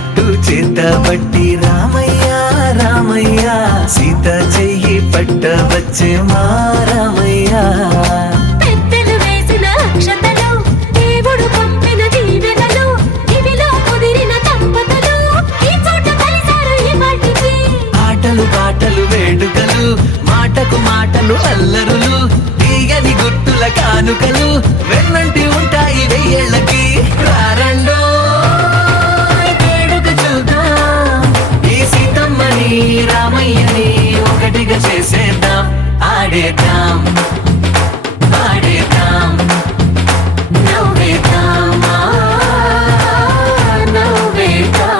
బొట్టు చేత బట్టి రామయ్య రామయ్య సీత చెయ్యి పట్ట వచ్చే మా రామయ్య. పెద్దలు వేసిన అక్షతలు దేవుడు పంపిన దీవెనలు ఇవిలో కుదిరిన దంపతులు ఈ చోట కలిసారు ఈ వాటికి. ఆటలు పాటలు వేడుకలు మాటకు మాటలు అల్లరులు తీయని గుర్తుల కానుకలు వెన్నంటి ఉంటాయి వెయ్యేళ్ళకి. రారండో వేడుక చూద్దాం ఈ సీతమ్మని రామయ్యని ఒకటిగా చేసేద్దాం ఆడేద్దాం ఆడేద్దాం నవ్వేద్దాం నవ్వేద్దాం.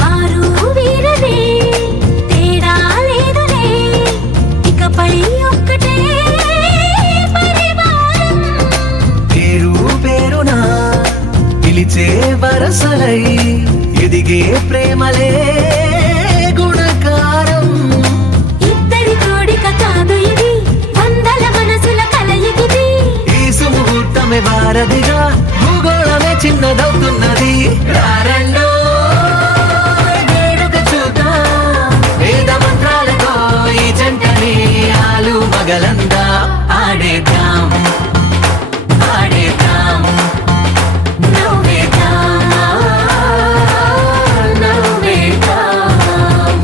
వారు వీరనే తేడా లేదులే ఇకపై ఒక్కటే పరివారం. పేరు పేరునా పిలిచే వరసలై ఎదిగే ప్రేమలే గుణకారం. ఇద్దరి కోడిక కాదు ఇది వందల మనసుల కలయికిది. ఈ సుముహూర్తమే వారధిగా భూగోళమే చిన్నదవుతున్నది. రారండో వేడుక చూద్దాం వేద మంత్రాలతో ఈ జంటని ఆలు మగలందా ఆడేద్దాం ఆడేద్దాం నవ్వేద్దాం నవ్వేద్దాం.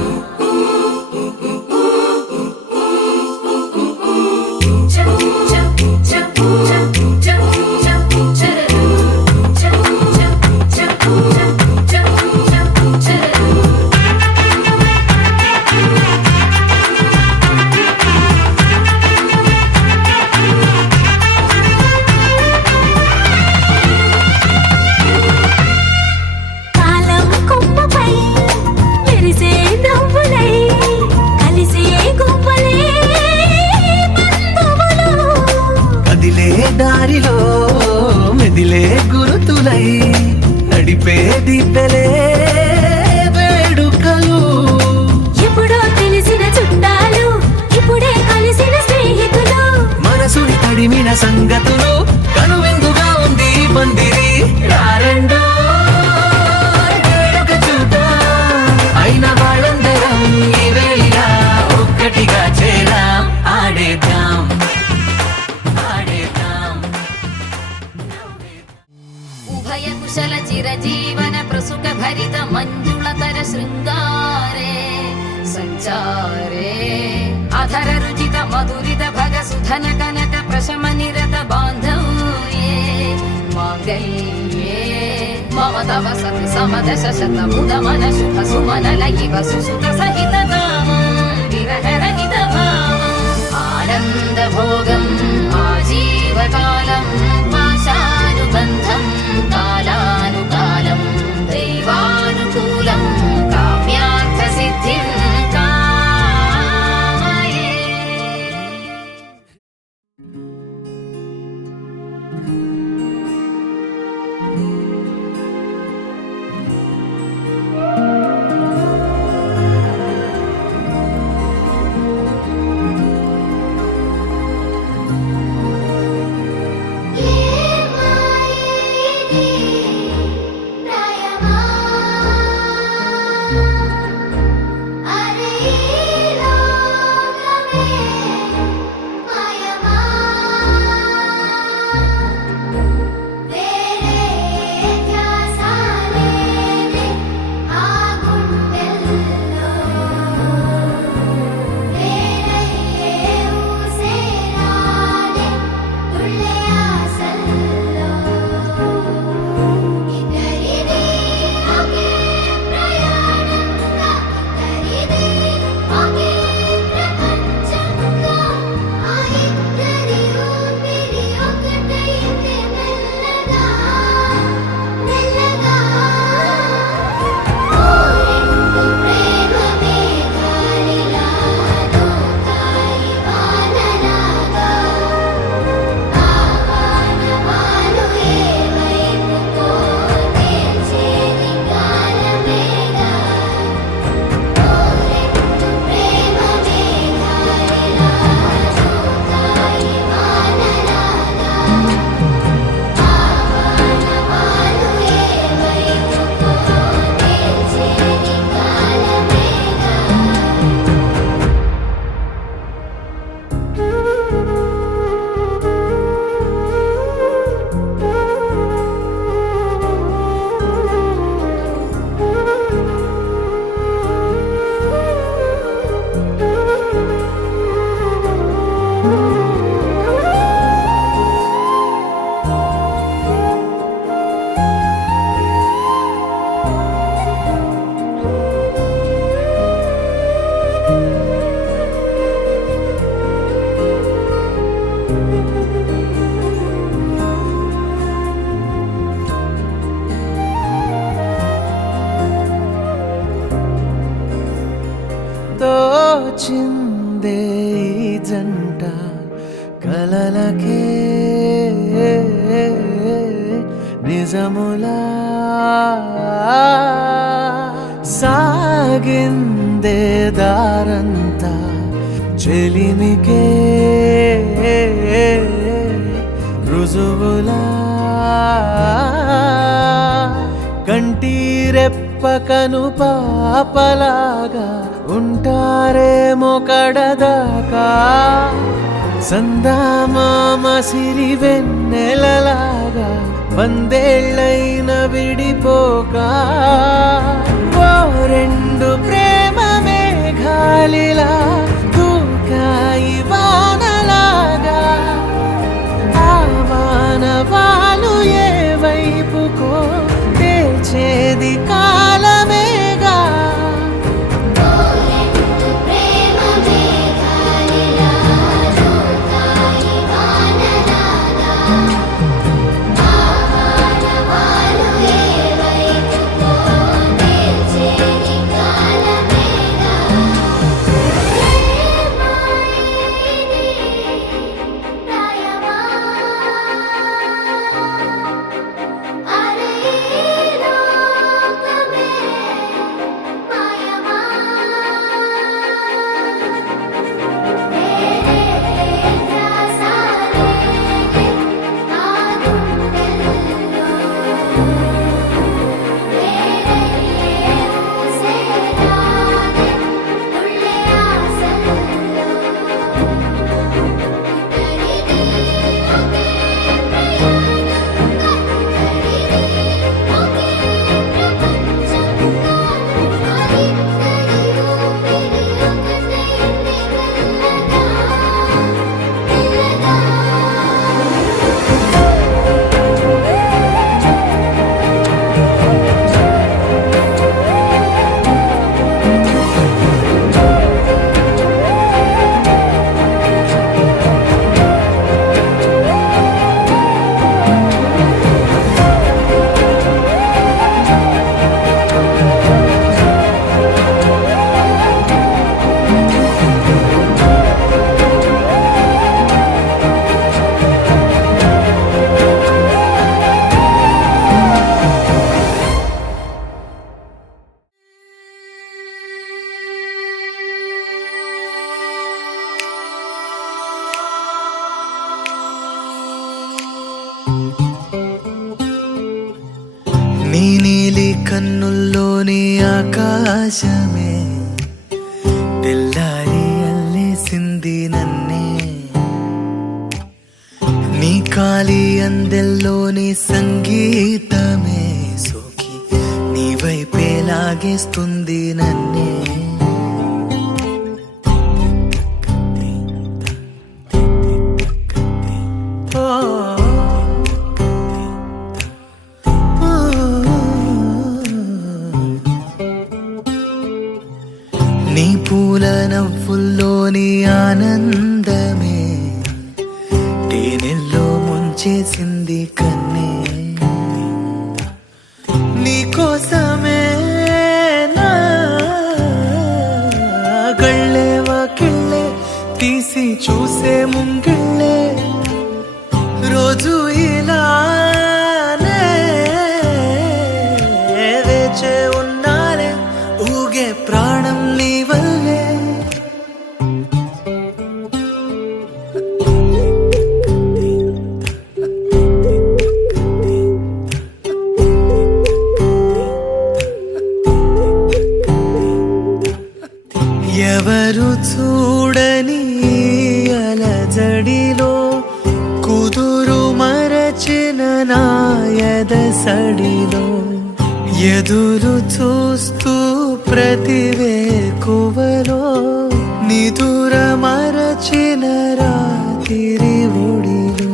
కాలం కొమ్మపై మెరిసే నవ్వులై కలిసే గువ్వలే బంధువులు. కదిలే దారిలో మెదిలే గురుతులై నడిపే దిబ్బెలే వేడుకలు. ఎప్పుడో తెలిసిన చుట్టాలు ఇప్పుడే కలిసిన స్నేహితులు. మనసుని తడిమిన సంగతులు కనువిందుగా ఉంది ఈ పందిరి. రారండో వేడుక చూద్దాం అయిన వాళ్ళందరం ఈ వేళ ఒక్కటిగా చేరాం ఆడేద్దాం ఆడేద్దాం. ఉభయ కుశల చిరజీవన ప్రసుక భరిత మంజుళతర శృంగారే సంచారే అధర రుచిత మధురిత భగ సుధన కనక ప్రశమ నిరత బాంధవ్యే మాంగళ్యే మమ తవ సతి సమదశ శత ముద మన శుభ సుమన లయివ సుసుత సహిత కామం విరహ రహిత భావం ఆనంద భోగం ఆజీవకాలం పాశానుబంధం కాలానుకాలం దైవానుకూలం కామ్యార్థ సిద్ధిం కామయే. నిజములా సాగిందే దారంతా చెలిమికే రుజువులా కంటిరెప్పకను పాపలాగా ఉంటారేమో కడదాకా సందామామ సిరి వెన్నెలలాగా వందేళ్ళైన విడిపోక ఓ రెండు ప్రేమ మేఘాలిలా దూకాయి వానలాగా ఆ వానవాలు ఏ వైపుకో తెచేది కాలమేగా నీ నీలి కన్నుల్లోని ఆకాశమే తెల్లారి అల్లేసింది నన్నే నీ కాలి అందెల్లోని సంగీతమే సోకి నీ వైపే లాగేస్తుంది నన్నే నీ పూల నవ్వుల్లోని ఆనందమే తేనెల్లో ముంచేసింది కన్నే నీ కోసమే నా గళ్ళే వాకిళ్ళే తీసి చూసే ముంగిళ్ళే రోజు ఇలానే వేచే ఉన్నానే ఊగే ప్రాణం నీ వల్లే ఎవరు చూడని అలజడిలో కుదురు మరచిన నాయద సడిలో ఎదురు చూస్తూ ప్రతివేకువలో నిదుర మరచిన రాత్రి ఒడిలో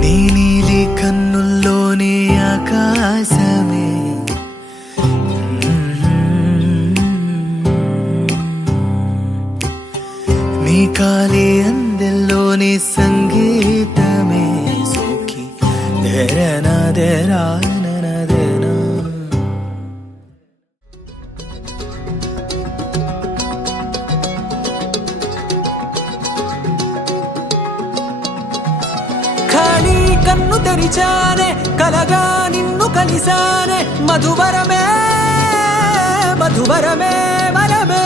నీ నీలి కన్నుల్లోని ఆకాశమే నీ కాలి అందెల్లోని సంగీతమే సోకి దేరనా దేనా కన్ను తెరిచానే కలగా నిన్ను కలిసానే మధువరమే మధువరమే వరమే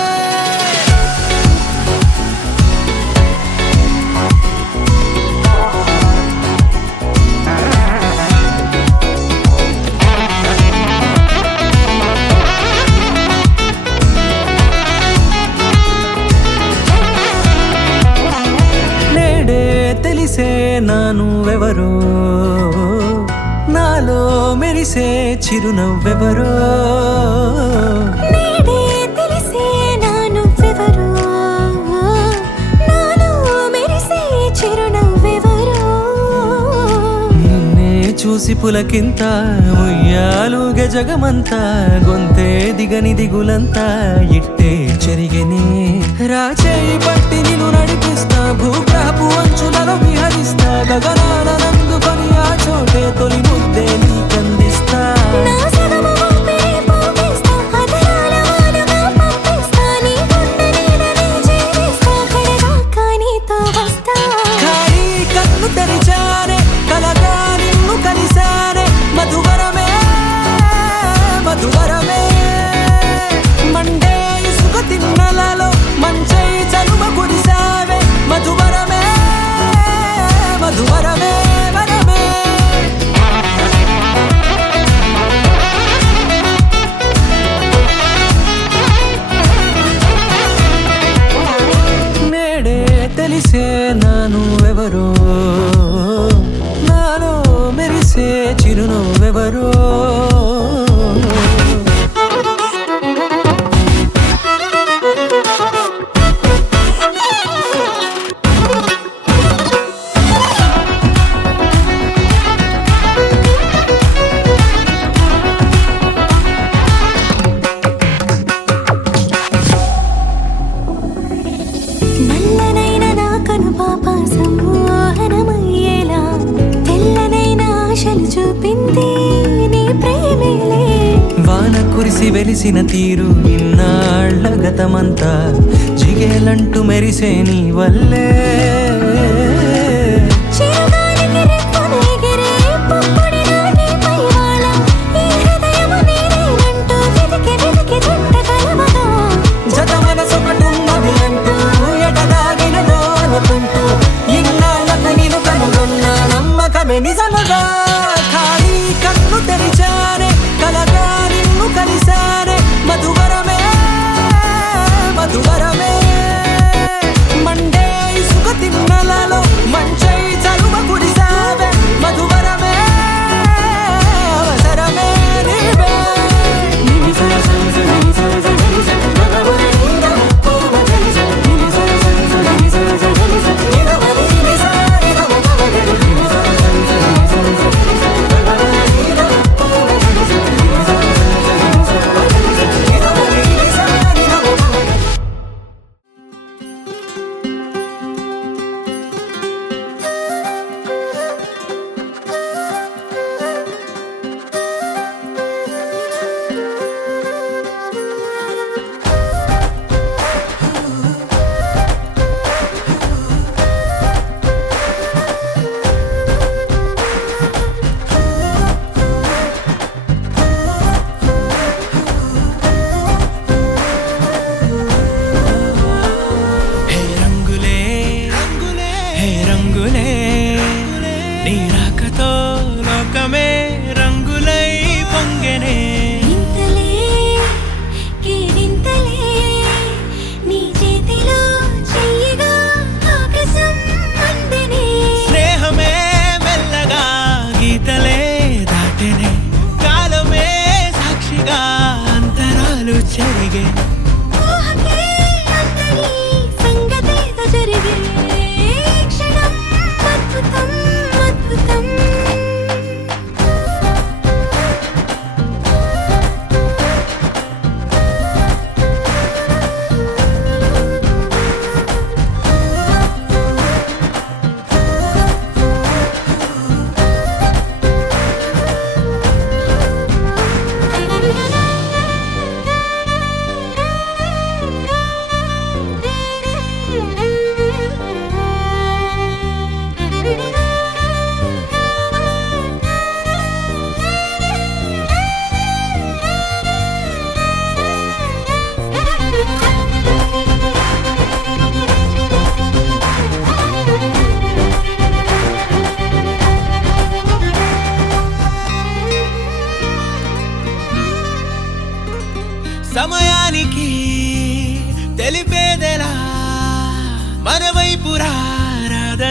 తెలిసే నానువెవరో నాలో మెరిసే చిరునవ్వెవరో నేడే తెలిసే నానువెవరో నాలో మెరిసే చిరునవ్వెవరో నిన్నే చూసి పులకింత ఉయ్యాలుగ జగమంతా గొంతే దిగని దిగులంతా ఇట్టే చెరిగెనే రాచేయి పట్టి నిన్ను నడిపిస్తా భూగ్రహపు అంచులలో విహరిస్తా గగనాన నందుకొని ఆ చోటే తొలి ముద్దే నీకందిస్తా నా సగము ఊపిరి పోగిస్తా అదరాల వాలుగా పంపిస్తా నీ గుండె నీడనే జీవిస్తా కడదాకా నీతో వస్తా ఖాళీ కన్ను తెరిచానే కలగా నిన్ను కలిసానే మధువరమే మధువరమే మండే ఇసుక తిన్నలలో మంచై చలువ కురిసావే మధువరమే మధువరమే వరమే నేడే తెలిసే నానువెవరో నాలో మెరిసే చిరునవ్వెవరో నల్లనైన నా కనుపాప సమ్మోహనమయ్యేలా తెల్లనైన ఆశలు చూపింది నీ ప్రేమేలే వాన కురిసి వెలిసిన తీరు ఇన్నాళ్ళ గతమంతా జిగేలంటూ మెరిసే నీ వల్లే చిరుగాలికి రెప్పను ఎగిరే పొప్పుడిగా నీపై వాళ ఈ హృదయము నీదేనంటూ వెతికి వెతికి చుట్ట కలవగా జత మనసొకటున్నది అంటూ ఎటదాగినదో అనుకుంటూ ఇన్నాళ్ళకు నేను కనుగొన్న నమ్మకమే నిజముగా ఖాళీ కన్ను తెరిచానే కలగా నిన్ను కలిసానే మధువరమే మధువరమే మండే ఇసుక తిన్నలలో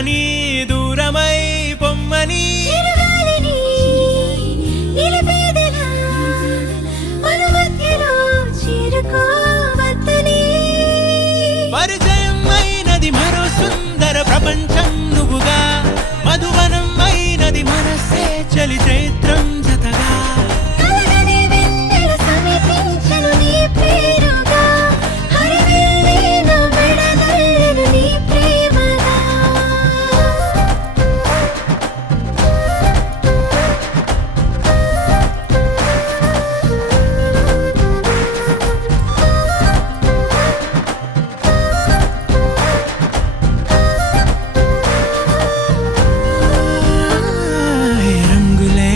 చేరని దూరమై పొమ్మని చిరుగాలిని నిలిపేదెలా మన మధ్యలో చేరుకోవద్దని పరిచయం అయినది మరో సుందర ప్రపంచం నువ్వుగా మధువనం అయినది మనసే చలి చైత్రం జతగా కలగని వెన్నెల సమీపించను నీ పేరుగా హరివెల్లి నా మెడనల్లెను నీ ప్రేమగా హే రంగులే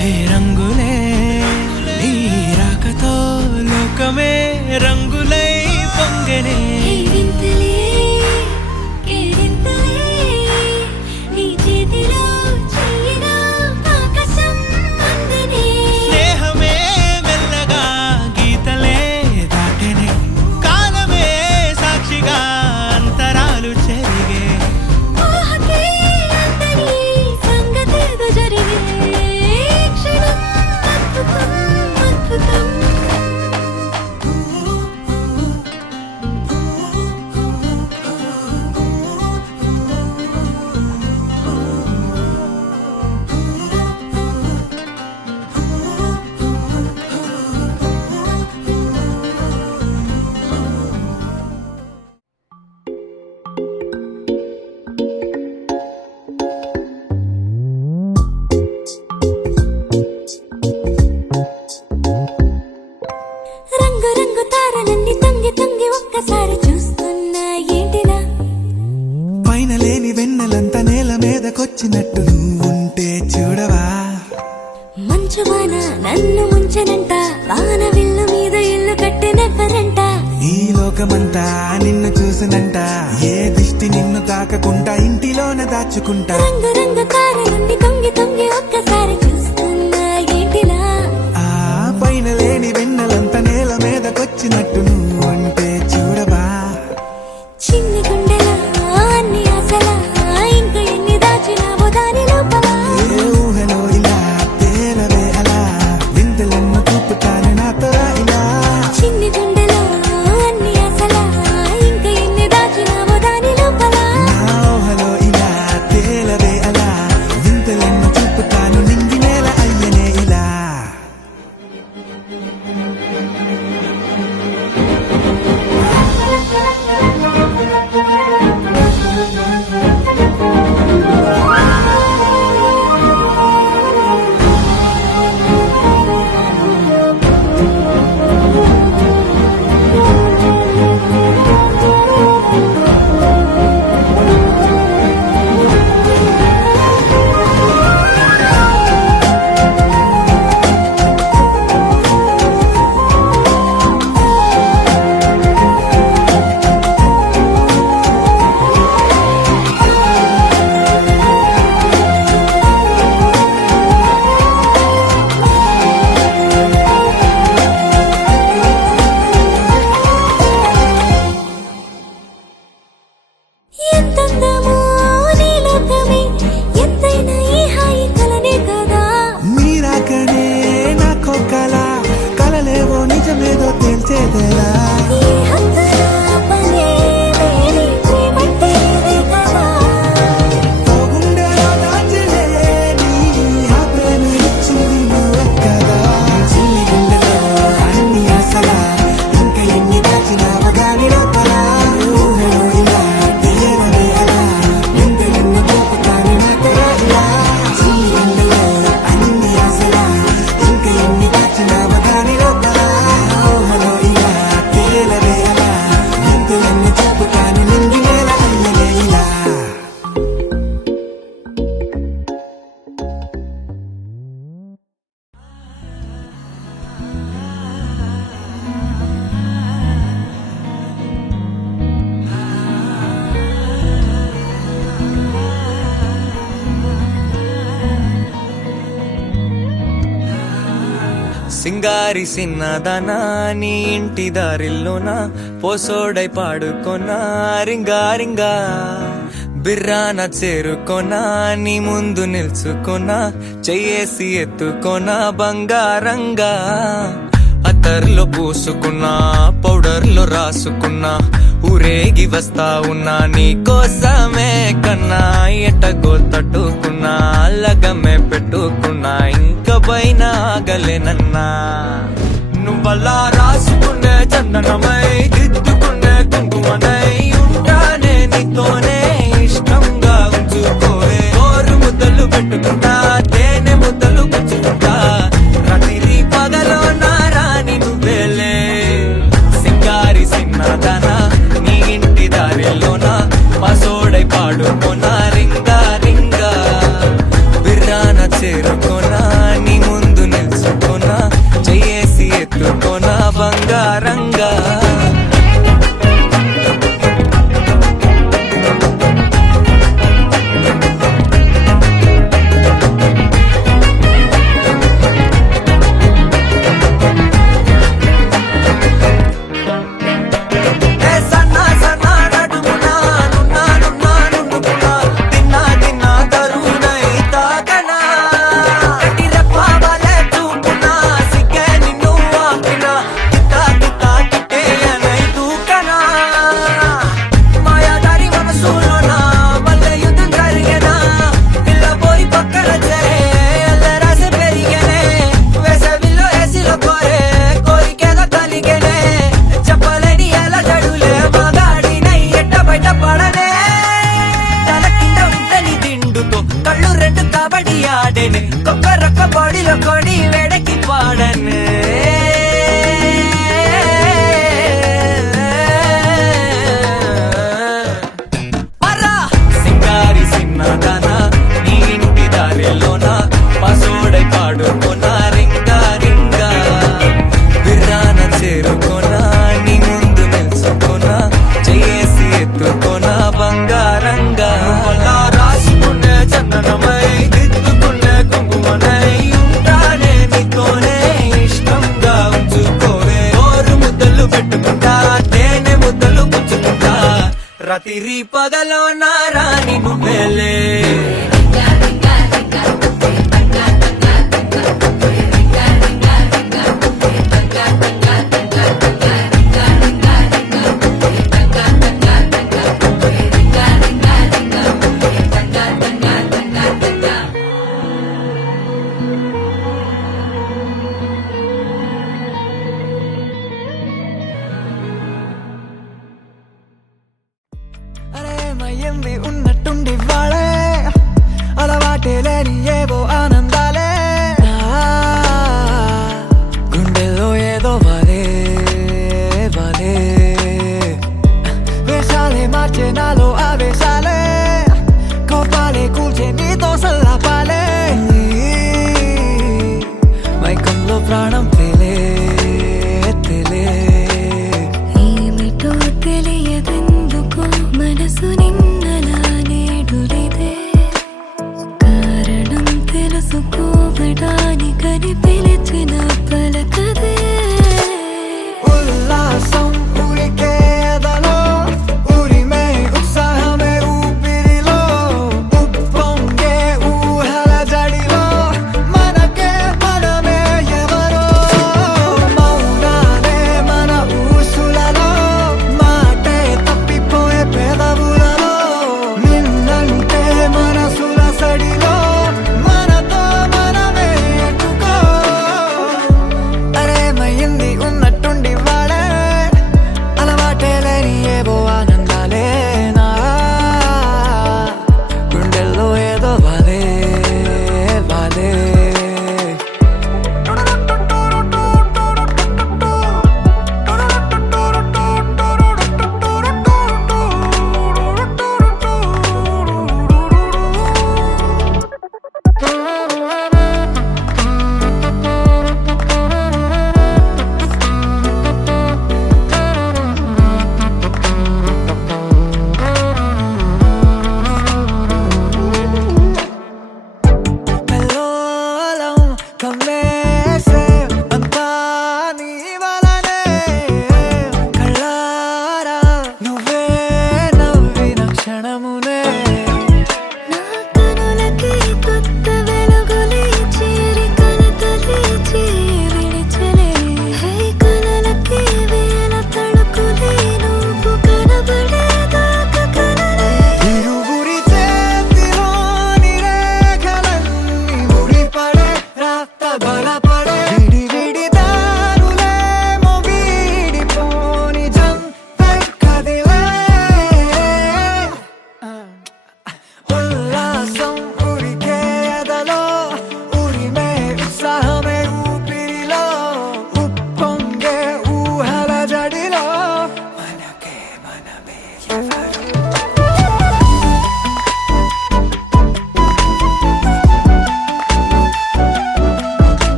హే రంగులే నీ రాకతో లోకమే రంగులై పొంగనే ఈ వింతలే కేరింతలే నీ చేతిలో చెయ్యిగా ఆకాశం అందనే స్నేహమే మెల్లగా గీతలే దాటెనే కాలమే సాక్షిగా అంతరాలు చెరిగే ఊహకే అందని సంగతేదో జరిగే క్షణం అద్భుతం అద్భుతం రంగు రంగు తారలన్నీ తొంగి తొంగి ఒక్కసారి చూస్తున్నా ఏంటిలా పైన లేని వెన్నెలంతా నేల మీదకొచ్చినట్టు నువ్వుంటే చూడవా మంచు వాన నన్ను ముంచనంట వాన విల్లు మీద ఇల్లు కట్టినెవ్వరంట ఈ లోకమంతా నిన్ను చూసినంట ఏ దిష్టి నిన్ను తాకకుండా ఇంటిలోన దాచుకుంటా రంగు రంగు తారలన్నీ తొంగి తొంగి ఒక్కసారి చూస్తున్నా ఏంటిలా ఆ పైన లేని వెన్నెలంతా నేల మీదకొచ్చినట్టు నువ్వుంటే చూడవా చిన్ని గుండెలా అన్ని ఆశలా ఇంకా ఎన్ని దాచినావో దాని లోపల ఏ ఊహలో ఇలా తేలవే అలా వింతలెన్నో చూపుతాను నాతో రా ఇలా చిన్ని గుండెలో అన్ని ఆశలా ఇంకా ఎన్ని దాచినావో దాని లోపల నా ఊహలో ఇలా తేలవే అలా వింతలెన్నో చూపుతాను నింగి నేల అయ్యనే ఇలా ఎంతందమో నీ లోకమే ఎంతైనా ఈ హాయి కలనే కదా మీరాకనే నాకో కలలేవో నిజమేదో తేల్చేదేలా ఈ హద్దుల పనే వేరే ప్రేమంటేనే కదా ఓ గుండెలో దాచలే నీ ఆ ప్రేమ ఇచ్చింది నువ్వే కదా చిన్ని గుండెలో అన్ని ఆశలా ఇంకా ఎన్ని దాచినావో దాని లోపల ఊహలో ఇలా తేలవే అలా వింతలెన్నో చూపుతాను నాతో రా ఇలా చిన్ని గుండెలో అన్ని ఆశలా ఇంకా ఎన్ని దాచినావో దాని లోపల ఊహలో ఇలా తేలవే అలా వింతలెన్నో చూపుతాను నింగి నేల అయ్యనే ఇలా సింగారి సిన్నదనా నీ ఇంటి దారిల్లోన పోసోడై పాడుకొనా రింగా రింగా బిర్రాన చేరుకోనా నీ ముందు నిల్చుకోనా చెయ్యేసి ఎత్తుకోనా బంగారంగా అత్తర్లో పూసుకున్నా పౌడర్లో రాసుకున్నా ఊరేగి వస్తా ఉన్నా నీ కోసమే కన్నా ఎట్టగో తట్టుకున్నా లగమే పెట్టుకున్నా ఇంక పైన ఆగలేనన్నా నువ్వలా రాసుకునే చందనమై దిద్దుకునే కుంకుమనై ఉంటానే నీతోనే ఇష్టంగా ఉంచుకోవే ఓరు ముద్దలు పెట్టుకుంటా తేనె ముద్దలు పుచ్చుకుంటా రాత్రి పగలో నా రాణి నువ్వేలే సింగారి సిన్నదానా నీ ఇంటి దారిలోనా పసోడై పాడుకోనా రింగా రింగా బిర్రాన చేరుకోనా నీ ముందు నిల్చుకోనా చెయ్యేసి ఎత్తుకోనా బంగారంగా కళ్ళు రెండు కబడ్డీ ఆడేనే కొబ్బరొక్క బాడీలో కొడి వేడకి పాడనే సింగారి సిన్నదానా నీ ఇంటి దారిలోనా పసోడై పాడుకోనా రింగా రింగా బిర్రాన చేరుకోనా నీ ముందు నిల్చుకోనా చెయ్యేసి ఎత్తుకోనా బంగారంగా రాసుకునే చందనమై దిద్దుకునే కుంకుమనై ఉంటానే నీతోనే ఇష్టంగా ఉంచుకోవే ఓరు ముద్దలు పెట్టుకుంటా తేనె ముద్దలు పుచ్చుకుంటా రాత్రి పగలో నా రాణి నువ్వేలే అరేమయ్యింది ఉన్నట్టుండి వాడే అలవాటే లేని ఏవో ఆనందాలే గుండెల్లో ఏదో వాలే వాలే వేషాలే మార్చే నాలో ఆవేశాలే కోపాలే కూల్చే నీతో సల్లాపాలే మైకంలో ప్రాణం తేలే తేలే ఏమిటో తెలియదెందుకు మనసు నిన్నలా నేడులిదే కారణం తెలుసుకోవడానికని పిలిచిన పలకదే ఉల్లాసం ఉరికేదలో ఉరిమే ఉత్సాహం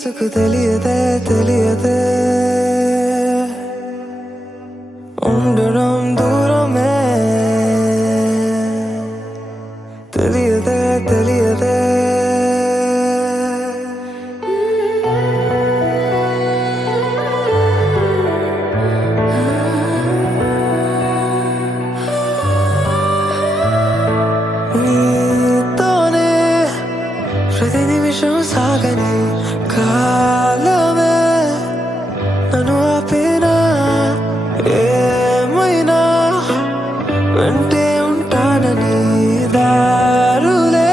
మనసుకు తెలియదే తెలియదే ఉండడం దూరమే తెలియదే తెలియదే నీతోనే ప్రతి నిమిషం సాగని కాలమే నన్ను ఆపినా ఏమైనా వెంటే ఉంటానని దారులే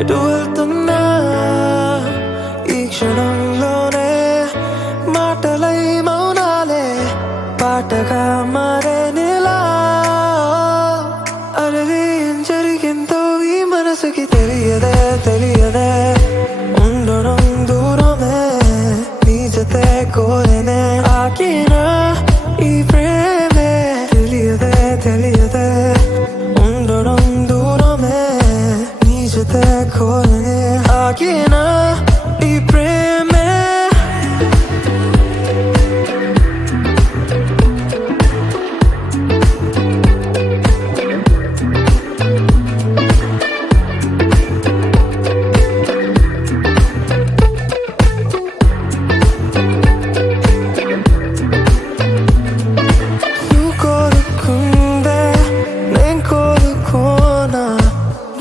ఎటు వెళ్తున్నా ఈ క్షణంలోనే మాటలై మౌనాలే పాటగా మారే నీలా అరది ఏం జరిగిందో ఈ మనసుకి తెలియదే తెలియదే ఉండడం దూరమే నీ జతే కోరేనే ఆకినా ఈ ప్రేమే తెలియదే తెలియదే ఉండడం దూరమే నీ జతే కోరేనే ఆకినా ఈ ప్రేమే నువ్వు కోరుకుందే నేను కోరుకోనా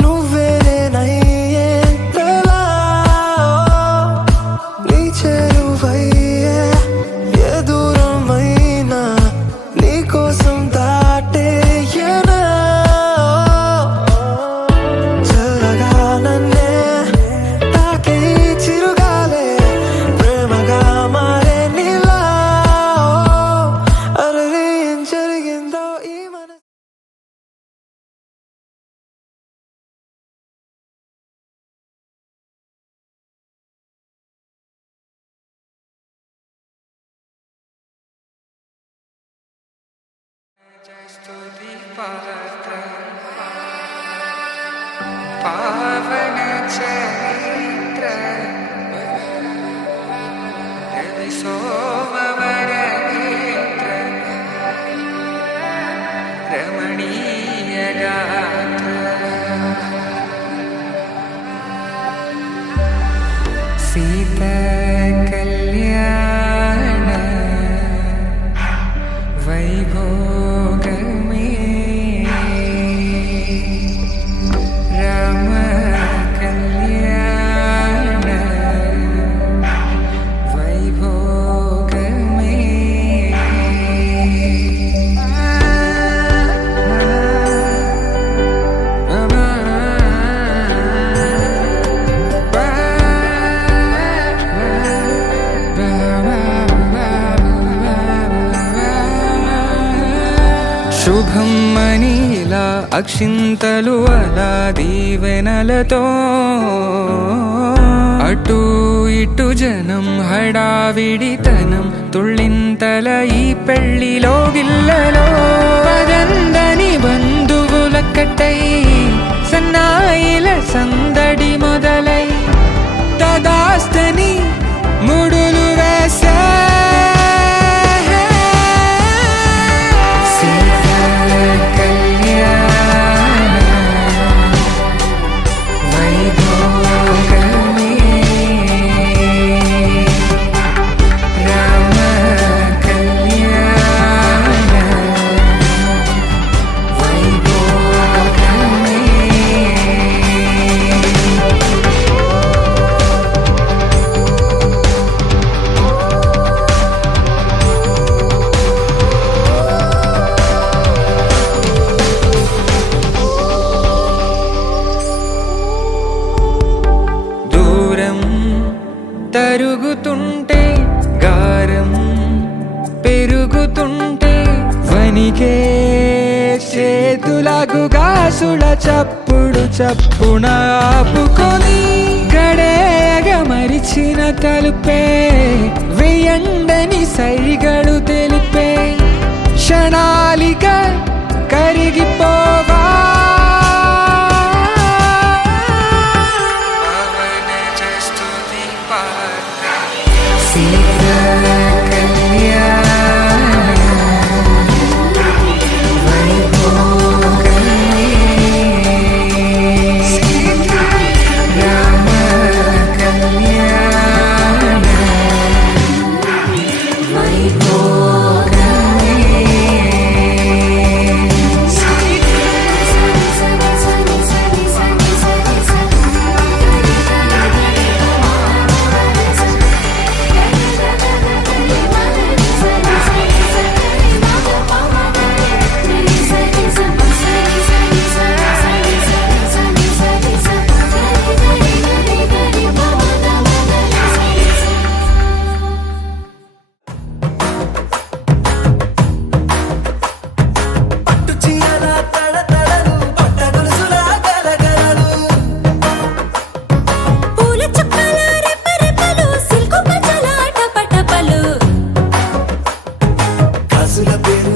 నువ్వేనేనయ్యేంతలా నీ చేరువయ్యే ఏ దూరమైనా నీ కోసం దాటేయనా చల్లగా నన్నే తాకే చిరుగాలే ప్రేమగా మారే నీలా అరవే ఏం జరిగిందో ఈ మనసు పావన చరిత్ర రవి సోమవర నేత్ర రమణీయ గాత్ర సీత కళ్యాణ వైభోగమే రామ కళ్యాణ వైభోగమే శుభం మనీలా అక్షింతలు అలా దీవెనలతో అటు ఇటు జనం హడావిడితనం తుళ్ళింతల ఈ పెళ్లిలో గిల్లలో పదందని బంధువులక్కటై సన్నాయిల సందడి మొదలై తదాస్తని ముడులు వేసా తరుగుతుంటే గారం పెరుగుతుంటే వనికే చేతులకు గాసుల చప్పుడు చప్పున ఆపుకొని గడేగ మరిచిన తలుపే వెయ్యండని సైగలు తెలిపే క్షణాలిక కరిగిపోవా పవన చేస్తుంది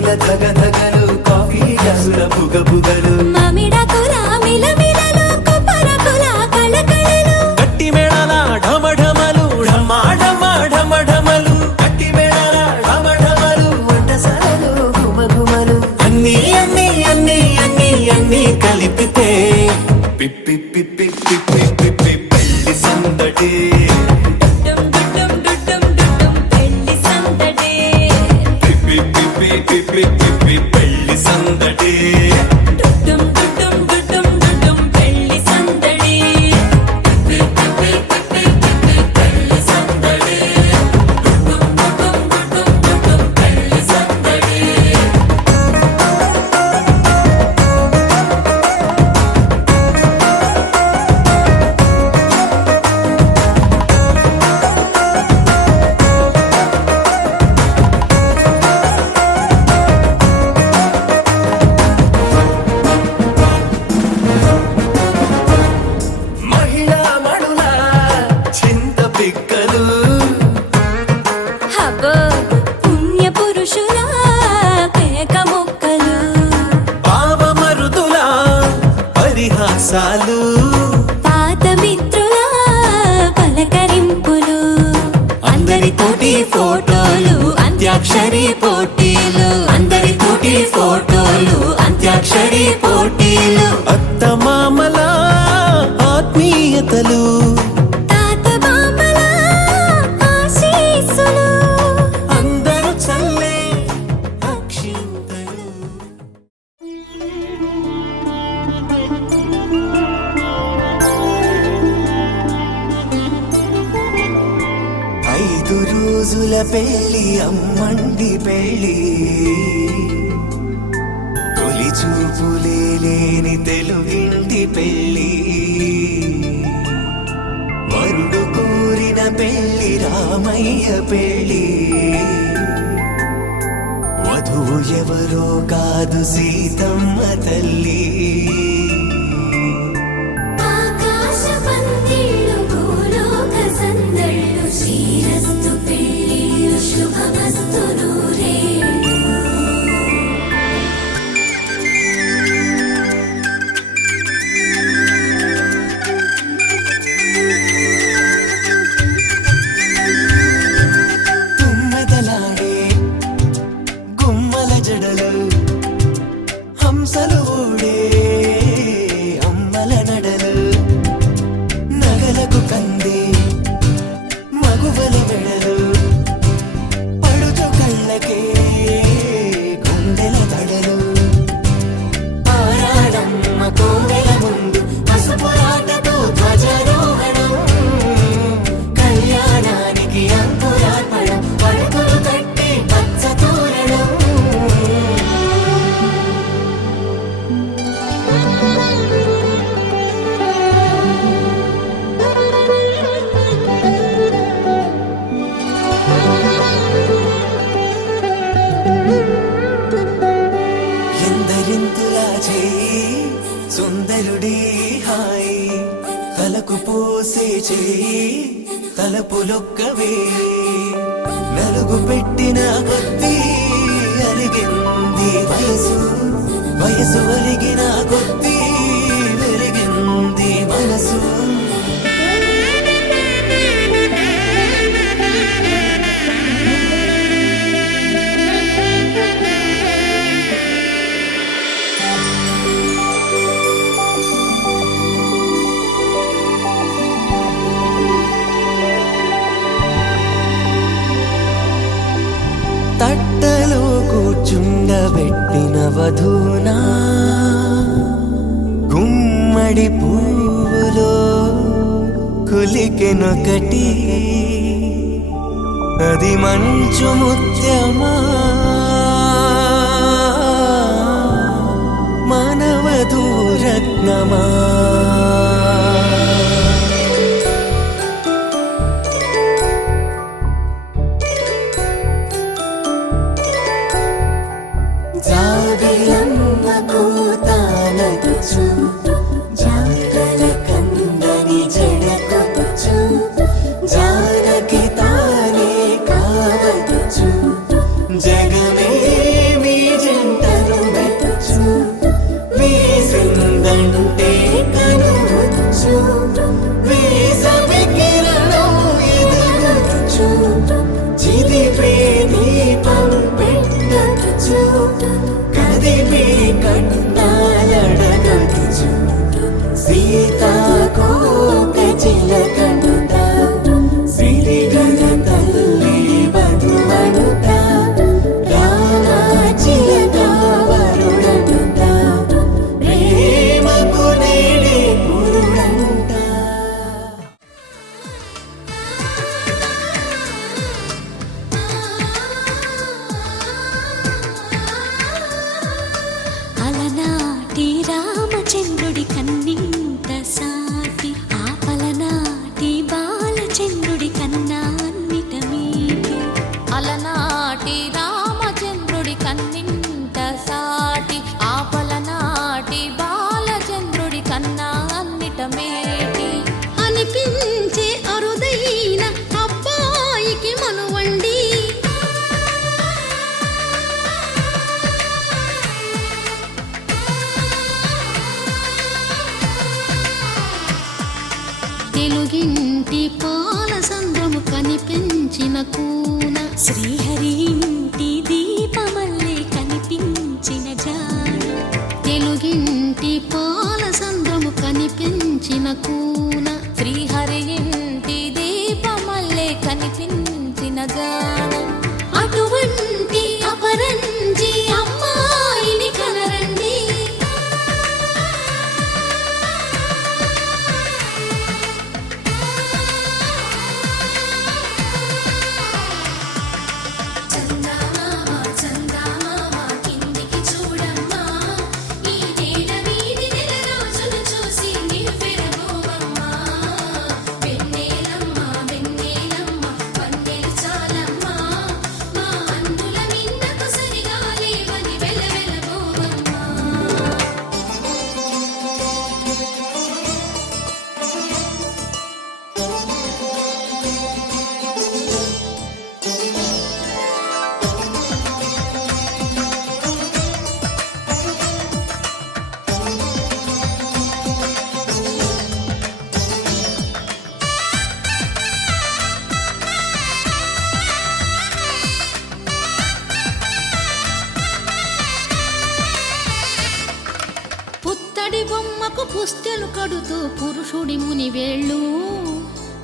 కాఫీల ధగధగలు కాఫీ గ్లాసుల బుగబుగలు మామిడాకుల మిలమిలలు కొబ్బరకుల కళకళలు గట్టి మేళాల ఢమఢమలు ఢమా ఢమా ఢమఢమలు గట్టి మేళాల ఢమఢమలు వంటసాలలు గుమగుమలు అన్నీ అన్నీ అన్నీ అన్నీ అన్నీ కలిపితే పిప్పి పిప్పి పిప్పి పిప్పి పెళ్లి సందడి డుడ్డుం డుడ్డుం డుడ్డుం డుడ్డుం పెళ్లి సందడి పిప్పి పిప్పి పిప్పి పిప్పి పెళ్లి సందడి డుడ్డుం డుడ్డుం డుడ్డుం డుడ్డుం పెళ్లి సందడి పిప్పి పిప్పి పిప్పి పిప్పి పెళ్లి సందడి డుడ్డుం డుడ్డుం డుడ్డుం డుడ్డుం పెళ్లి సందడి మహిళా మడుల చింత పిక్కలు హబ్బో పుణ్య పురుషుల పేక మొక్కలు పావమరుదుల పరిహాసాలు పాత మిత్రుల పలకరింపులు అందరితోటి ఫోటోలు అంత్యాక్షరి పోటీలు అందరితోటి ఫోటోలు అంత్యాక్షరి పోటీలు అత్తమామల ఆత్మీయతలు తాత బామ్మల ఆశీస్సులు అందరూ చల్లే అక్షింతలు ఐదు రోజుల పెళ్లి అమ్మండి పెళ్లి తొలి చూపులే లేని తెలుగింటి పెళ్లి వరుడు కోరిన పెళ్లి రామయ్య పెళ్లి వధువు ఎవరో కాదు సీతమ్మ తల్లి ఆకాశ పందిళ్ళు భూలోక సందళ్ళు శ్రీరస్తు పెళ్ళిళ్ళు శుభమస్తు నూరేళ్ళు తుమ్మెదలాడే గుమ్మల జడలు హంసలు ఊడే అమ్మల నడలు నగలకు కంది మగువల మెడలు పడుచు కళ్ళకే గుండెల తడలు ఆరాడమ్మ కోవెల ముందు పసుపురాటతో ధ్వజారోహణం కళ్యాణానికి అంకురార్పణం పడకలు కట్టి పచ్చ తోరణం ఎందరింతులా చేయి సుందరుడి హాయి తలకు పోసే చేయి తలపులొక్కవే నలుగు పెట్టిన కొద్దీ అరిగింది వయసు వయసు ఒలిగిన కొద్దీ వెలిగింది మనసు తట్టలో కూర్చుండబెట్టిన వధూనా గుమ్మడి పువ్వులో కులికెనొకటి అది మంచు ముత్యమా మానవధూరత్నమా జాబిలమ్మ కూతానదుచు జాగల కందని జడకొచ్చు జానకి తానే కావదుచు జగ పాల సంద్రము కనిపించిన కూన శ్రీహరి ఇంటి దీపమల్లే కనిపించిన జాడ తెలుగింటి పాల సంద్రము కనిపించిన కూన శ్రీహరి ఇంటి దీపమల్లే కనిపించిన జాడ అటువంటి అపరంజి అమ్మాయిని కనరండి చందమామ చందమామ కిందికి చూడమ్మా ఈ నేల వీధి నెల రోజులు చూసి నివ్వెరబోవమ్మా వెన్నెలమ్మ వెన్నెలమ్మ వన్నెలు చాలమ్మా మా అందుల మిన్నకు సరిగా లేవని వెలవెలబోవమ్మా పుత్తడి బొమ్మకు పుస్తెలు కడుతూ పురుషుడి ముని వేళ్ళు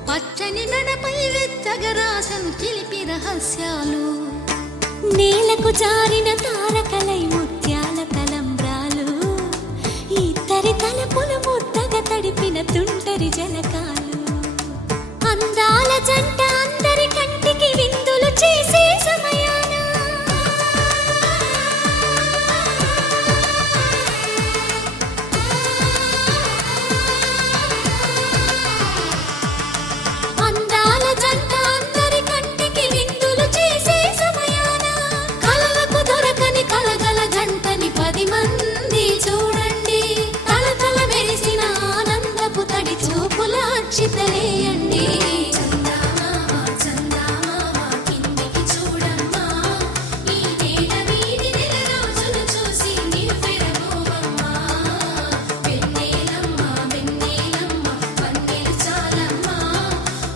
పచ్చని నడపై వెచ్చగరాసను చిలిపి రహస్యాలు నేలకు జారిన తారకలై ముత్యాల తలంబ్రాలు ఇద్దరి తలపులు ముద్దగా తడిపిన తుంటరి జలకాలు అందాల జంట అందరి కంటికి విందులు చేసే సమయాన అందాల జంట అందరి కంటికి విందులు చేసే సమయాన కలలకు దొరకని కలగల జంటని 10 మంది చూడండి తలతల మెరిసిన ఆనందపు తడి చూపుల అక్షితలేయండి చందమామ చందమామ కిందికి చూడమ్మా ఈ నేల వీధి నెల రోజులు చూసి నివ్వెరబోవమ్మా వెన్నెలమ్మ వెన్నెలమ్మ వన్నెలు చాలమ్మా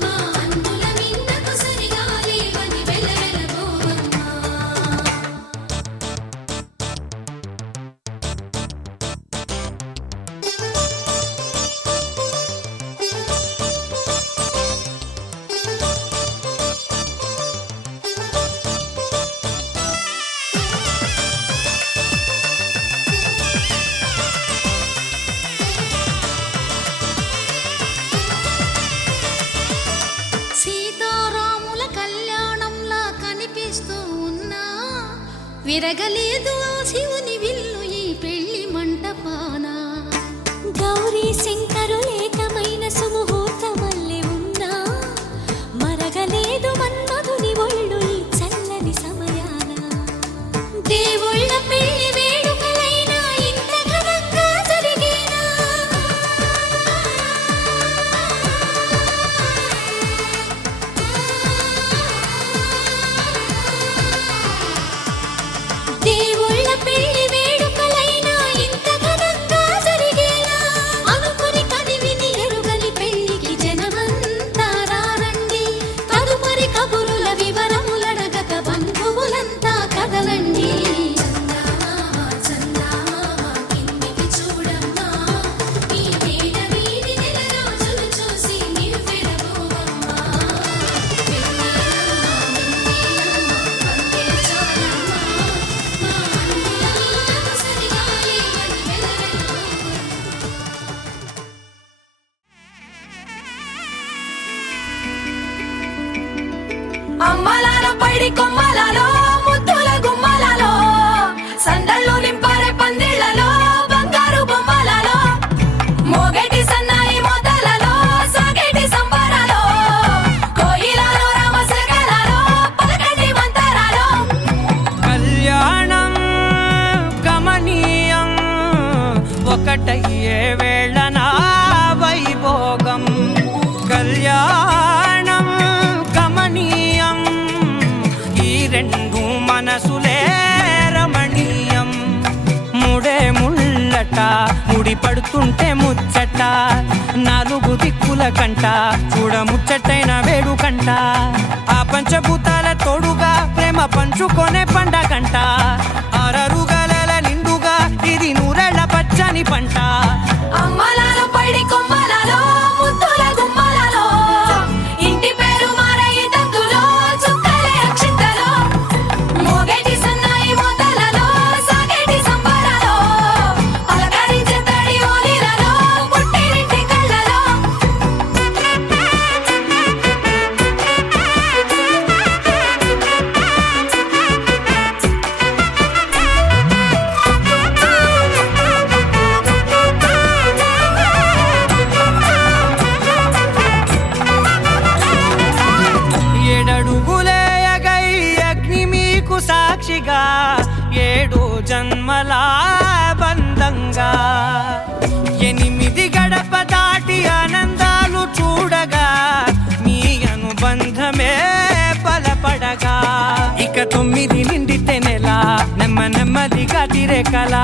మా అందుల మిన్నకు సరిగా లేవని వెలవెలబోవమ్మా సీతారాముల కళ్యాణంలా కనిపిస్తూ ఉన్నా విరగలేదు ఆ శివుని విల్లు ఈ పెళ్లి మంటపాన గౌరీ శంకరులేకమైన సుముహూర్తమల్లె ఉన్నా మరగలేదు మన్మధుని ఒళ్ళు ఈ చల్లని సమయాన దేవుళ్ళ పెళ్లి వేడుకలైనా ఇంత ఘనంగా జరిగేనా దేవుళ్ళ పెళ్లి వేడుకలైనా ఇంత ఘనంగా జరిగేనా అనుకుని కదివిని ఎరుగని పెళ్లికి జనమంతా రారండి తదుపరి కబురుల వివరములడగక బంధువులంతా కదలండి చందమామ చందమామ కిందికి చూడమ్మా ఈ నేల వీధి నెల రోజులు చూసి నివ్వెరబోవమ్మా వెన్నెలమ్మ వెన్నెలమ్మ వన్నెలు చాలమ్మా మా అందుల మిన్నకు సరిగా లేవని వెలవెలబోవమ్మా అమ్మలాల పైడి కొమ్మలలో ముద్దుల గుమ్మలలో సందళ్ళు నింపారే పందిళ్లలో బంగారు బొమ్మలలో మోగేటి సన్నాయి మోతలలో సాగేటి సంబరాలో కోయిలలో రామసగలలో పలకటి మంతరాలో కళ్యాణం గమనీయం ఒకటయ్యే వేళన వైభోగం కళ్యాణం గమనీయం ఈ రెండు మనసులే రమణీయం ముడే ముళ్ళట ముడి ముడి పడుతుంటే ముచ్చట నాలుగు దిక్కుల కంట చూడ ముచ్చటైన వేడు కంట ఆ పంచభూతాల తోడుగా ప్రేమ పంచుకొనే పండగంట ఆరరుగల నిండుగా ఇది నూరెళ్ళ పచ్చని పంట అమ్మలాలో పడి కొమ్మలలో ముద్దుల గుమ్మలలో ఇంటి పేరు మారయి తందులో చుక్కలే అక్షింతలో మోగేటి సన్నాయి మోతలలో సాగేటి సంబరాలో అలకరించే తడి ఓలిలలో పుట్టినింటి కళ్ళలో ఏడడుగులేయగై అగ్ని మీకు సాక్షిగా 7 జన్మల బంధంగా 8 గడప దాటి ఆనందాలు చూడగా మీ అనుబంధమే బలపడగా ఇక 9 నిండితే నెల నెమ్మదిగా తిరే కల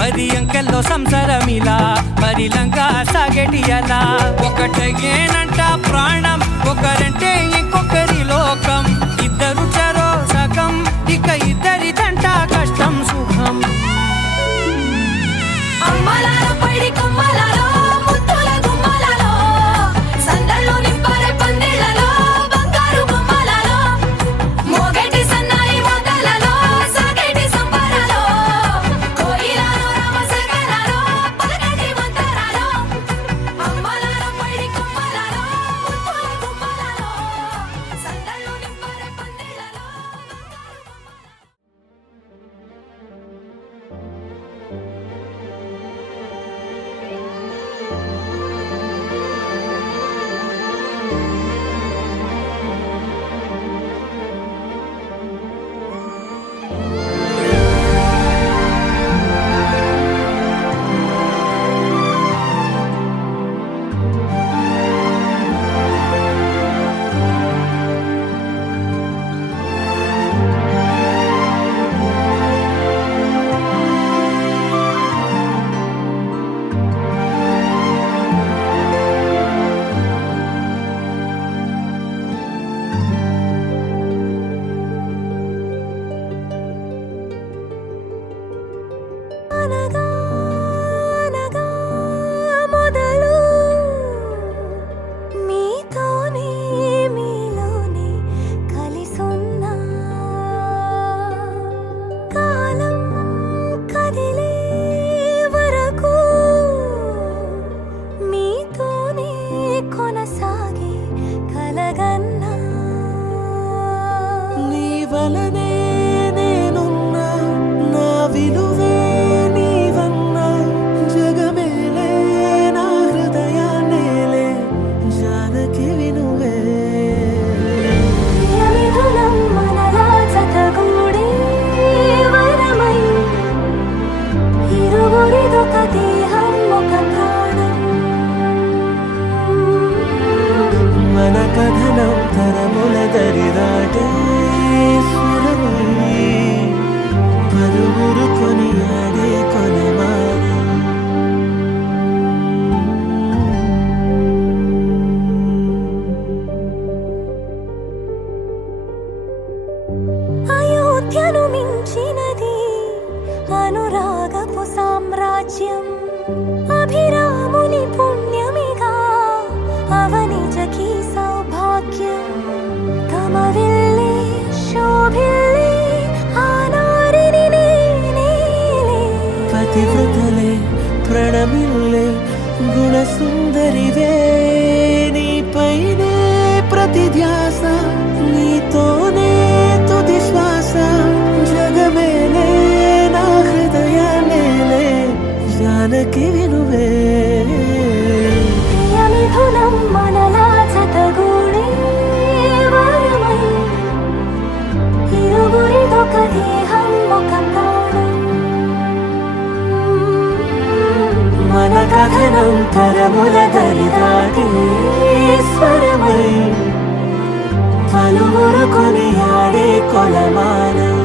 10 అంకెల్లో సంసారమిలా పరిలంగా సాగేటి అలా ఒకటేనంట ప్రాణం ఒకరంటే ఇంకొకరి లోకం ఇద్దరు చరో సగం ఇక ఇద్దరిదంట కష్టం సుఖం అమ్మలాలో పడి కొమ్మలలో ముద్దుల గుమ్మలలో సందళ్ళు నింపారే పందిళ్ళలో బంగారు బొమ్మలలో మోగేటి సన్నాయి మోతలలో సాగేటి సంబరాలో కోయిలలో రామసగనాలో పలకటి మంతరాలో అమ్మలాలో పడి కొమ్మలలో ముద్దుల గుమ్మలలో సందళ్ళు నింపారే పందిళ్ళలో అనగా అనగా మొదలు మీతోనే మీలోనే కలిసున్నా కాలం కదిలే వరకు మీతోనే కొనసాగే కలగన్నా నీ వలనే నేనున్నా నా విలువే నీవన్నా జగమేలే నా హృదయాన్నేలే జానకి వినువే ప్రియమిథునం మనలా జతగూడే వరమై ఇరువురిదొక దేహం ఒక ప్రాణం మన కథనం తరముల దరిదాటే స్వరమై పలువురు కొనియాడే కొలమానం అయోధ్యను మించినది అనురాగపు సామ్రాజ్యం అభిరాముని పుణ్యమిగా అవనిజకి సౌభాగ్యం తమ విల్లే శోభిల్లే ఆనారిని నేనేలే పతివ్రతలే ప్రణమిల్లే గుణసుందరివే నీపైనే ప్రతి ధ్యాస నీతోనే తుది శ్వాస జగమేలే నా హృదయాన్నేలే జానకి వినువే ప్రియమిథునం మనలా జతగూడే వరమై ఇరువురిదొక దేహం ఒక ప్రాణం మన కథనం తరముల దరిదాటే స్వరమై పలువురు కొనియాడే కొలమానం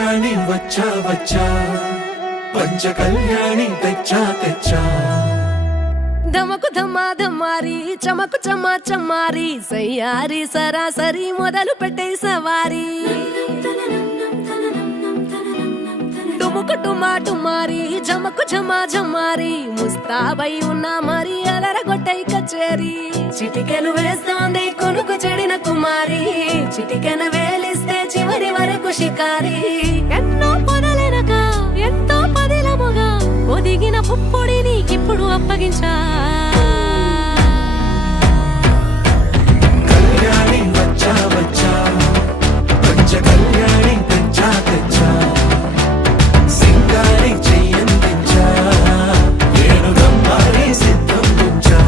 కళ్యాణి వచ్చా వచ్చా పంచ కళ్యాణి తెచ్చా తెచ్చా ధమకు ధమా ధమారి చమకు చమా చమారి సయ్యారి సరాసరి మొదలు పెట్టే సవారి డుముకు డుమా డుమారి జమకు ఝమా ఝమారి ముస్తాబై ఉన్నా మరి అలరగొట్టై కచేరి చిటికెను వేస్తోంది కొనుకు చెడిన కుమారి చిటికెన వేలిస్తే చివరి వరకు షికారి ఎన్నో పొదలెనక ఎంతో పదిలముగా ఒదిగిన పుప్పొడి నీకిప్పుడు అప్పగించా కళ్యాణి వచ్చా వచ్చా పంచ కళ్యాణి తెచ్చా తెచ్చా సింగారి చెయ్యందించా నేను గమ్మారి సిద్ధందించా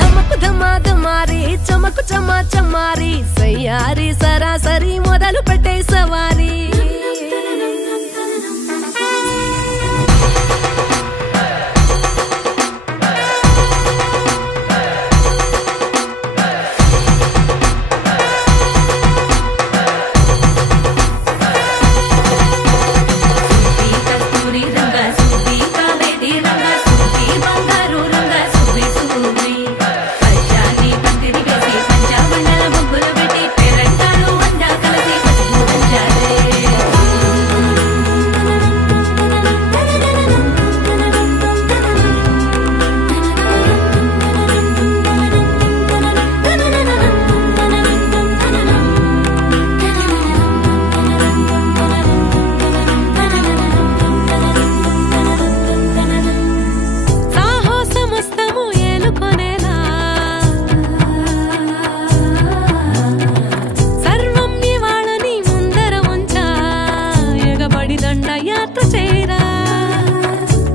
ధమకు ధమా ధమారి చమకు చమా చమారి సయ్యారి సరాసరి మొదలు పెట్టే సవారి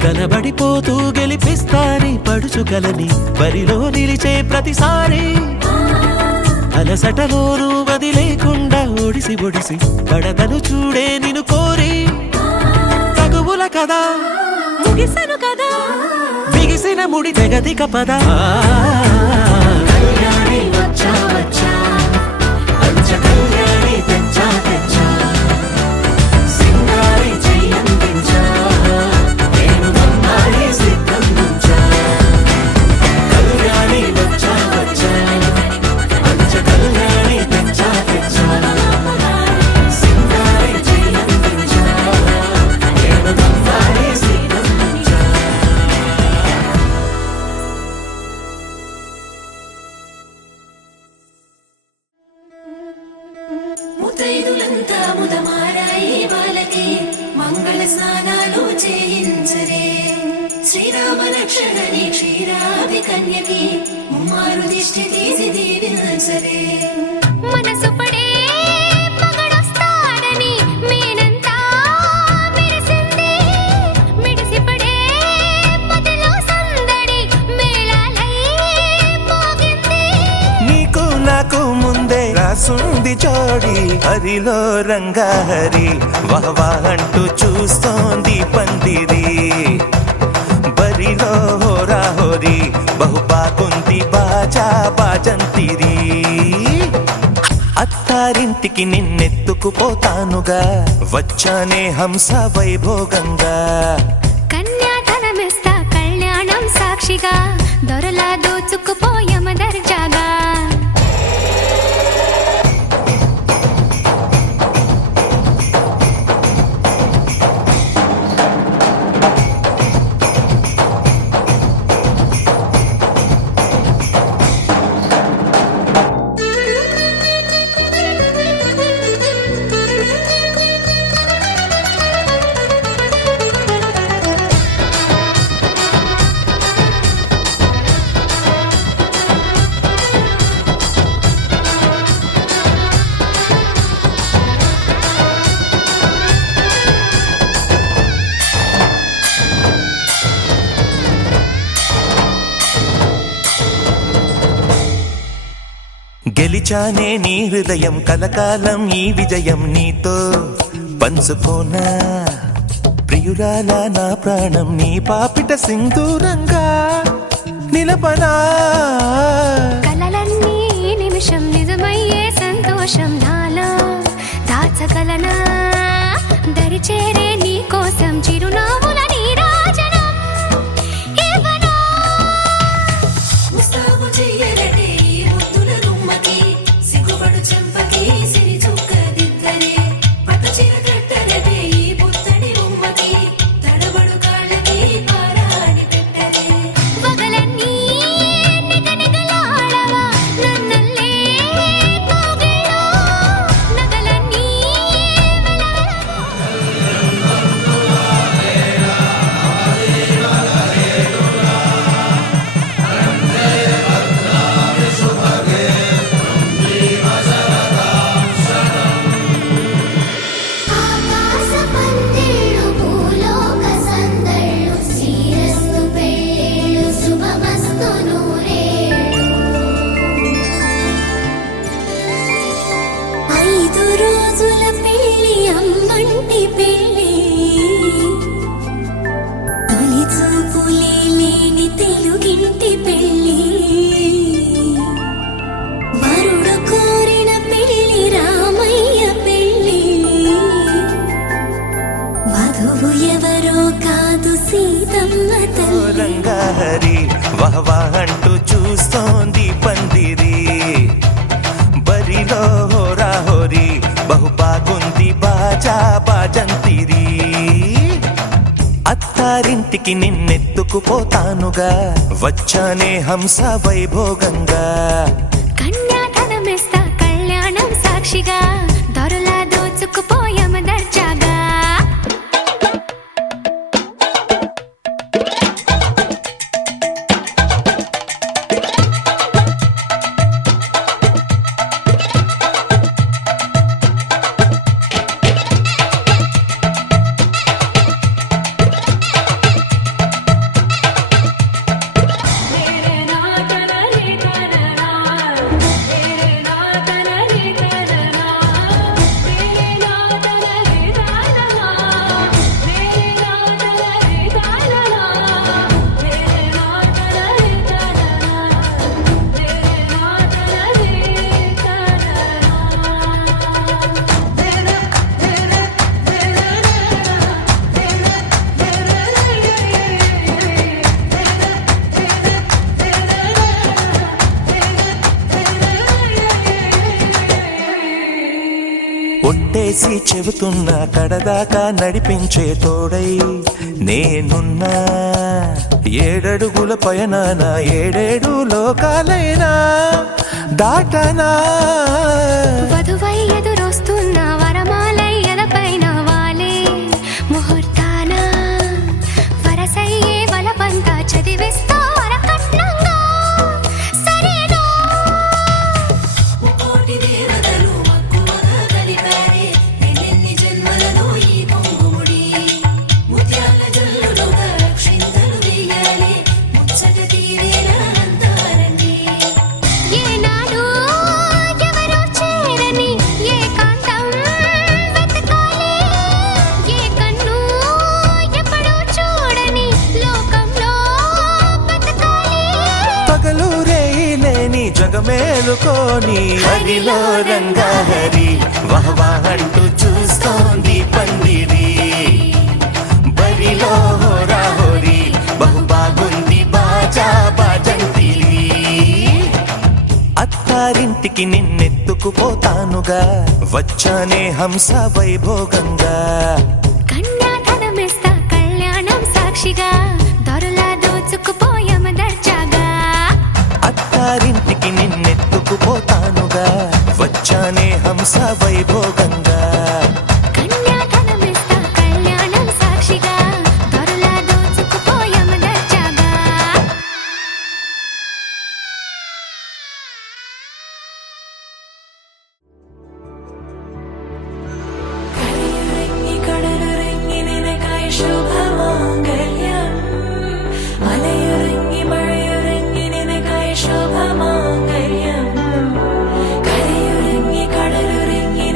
కనబడిపోతూ గెలిపిస్తాని పడుచుకలని బరిలో నిలిచే ప్రతిసారి అలసటలోనూ వదిలేకుండా ఒడిసి ఒడిసి పడదను చూడే నిన్ను కోరి తగువుల కదా ముగిసెను కదా బిగిసిన ముడి తెగదిక పద కళ్యాణి వచ్చా వచ్చా పంచ కళ్యాణి తెచ్చా తెచ్చా సింగారి చెయ్యందించా నేను గమ్మారి సిద్ధందించా కళ్యాణి వచ్చా వచ్చా పంచ కళ్యాణి తెచ్చా తెచ్చా సింగారి చెయ్యందించా నేను గమ్మారి సిద్ధందించా ముతైదులంతా ముదమారాయి వాళ్ళకి మంగళ స్నానాలు చేయించరే శ్రీరామ రక్షణని క్షీరాభి కన్యకి ముమ్మారు దిష్టి తీసి దీవించరే మనసు పడే మగడొస్తాడని మేనంతా మెరిసింది మిడిసి పడే మదిలో సందడి మేళాలై మోగింది నీకు నాకు ముందే రాసుంది జోడి హరిలో రంగాహరి వహవా అంటూ చూస్తోంది పందిరి బరిలో హోరా హోరి బహు బాగుంది బాజా బాజంతిరి అత్తారింటికి నిన్నెత్తుకుపోతానుగా వచ్చానే హంస వైభోగంగా కన్యాధనమిస్తా కళ్యాణం సాక్షిగా దొరలా దోచుకుపోయమ దర్జాగా గెలిచానే నీ హృదయం కలకాలం ఈ విజయం నీతో పంచుకోనా ప్రియురాలా నా ప్రాణం నీ పాపిట సింధూరంగా నిలపనా కలలన్నీ నిమిషం నిజమయ్యే సంతోషం నాలో దాచగలనా దరిచేరే నీ కోసం చిరునవ్వుల నీరాజనం ఇవ్వనా ముస్తాబు చెయ్యరటే ఈ ముద్దుల గుమ్మకి సిగ్గుపడు చెంపకి సిరి చుక్క దిద్దలే పట్టు చీర కట్టరటే ఈ పుత్తడి బొమ్మకి తడబడు కాళ్ళకి పారాడి పెట్టలే పగలన్నీ నిగనిగలాడవా నన్నల్లే కోగిలో నగలన్నీ ఆకాశ పందిళ్ళు భూలోక సందళ్ళు శ్రీరస్తు పెళ్ళిళ్ళు శుభమస్తు నూరేళ్ళు 5 రోజుల పెళ్లి అమ్మంటి పెళ్లి తొలి చూపులే లేని తెలుగింటి పెళ్లి వరుడు కోరిన పెళ్లి రామయ్య పెళ్లి వధువు ఎవరో కాదు సీతమ్మ తల్లి రంగాహరి వహవా అంటూ చూస్తోంది పందిరి బరిలో హోరా హోరి బహు బాగుంది బాజా బాజంతిరి అత్తారింటికి నిన్నెత్తుకుపోతానుగా వచ్చానే హంస వైభోగంగా కన్యాధనమిస్తా కళ్యాణం సాక్షిగా దొరలా దోచుకుపోయామ దర్జాగా ఒట్టేసి చెబుతున్నా కడదాకా నడిపించే తోడై నేనున్నా 7 అడుగుల పయనాన 7 లోకాలైనా దాటనా వధువై ఎదురొస్తున్న వరమాలై ఎలపైన వాలే ముహూర్తాన వరసయ్యే వలపంతా చదివిస్తా వరకట్నంగా సరేనా కోటి దేవతలు మక్కువగా కలిపారే ఎన్నెన్ని జన్మలలో ఈ పొంగుముడి ముత్యాల జల్లులుగా క్షింతలు వేయాలి ముచ్చట తీరేలా అంతారండి ఏనాడు ఎవరో చేరని ఏకాంతం వెతకాలి ఏ కన్ను ఎప్పుడూ చూడని లోకంలో బతకాలి పగలు రేయి లేని జగమేలుకోని హరిలో రంగాహరి వహవా అంటూ చూస్తోంది పందిరి బరిలో హోరా హోరి బహు బాగుంది బాజా బాజంతిరి అత్తారింటికి నిన్నెత్తుకుపోతానుగా వచ్చానే హంస వైభోగంగా కన్యాధనమిస్తా కళ్యాణం సాక్షిగా దొరలా దోచుకుపోయామ దర్జాగా అత్తారింటికి నిన్నెత్తుకుపోతానుగా వచ్చానే హంస వైభోగంగా కన్యాధనమిస్తా కళ్యాణం సాక్షిగా దొరలా దోచుకుపోయామ దర్జాగా കരയുറങ്ങി കടലുറങ്ങി നിനക്കായി ശുഭമാംഗല്യം മലയുറങ്ങി മഴയുറങ്ങി നിനക്കായി ശുഭമാംഗല്യം കരയുറങ്ങി കടലുറങ്ങി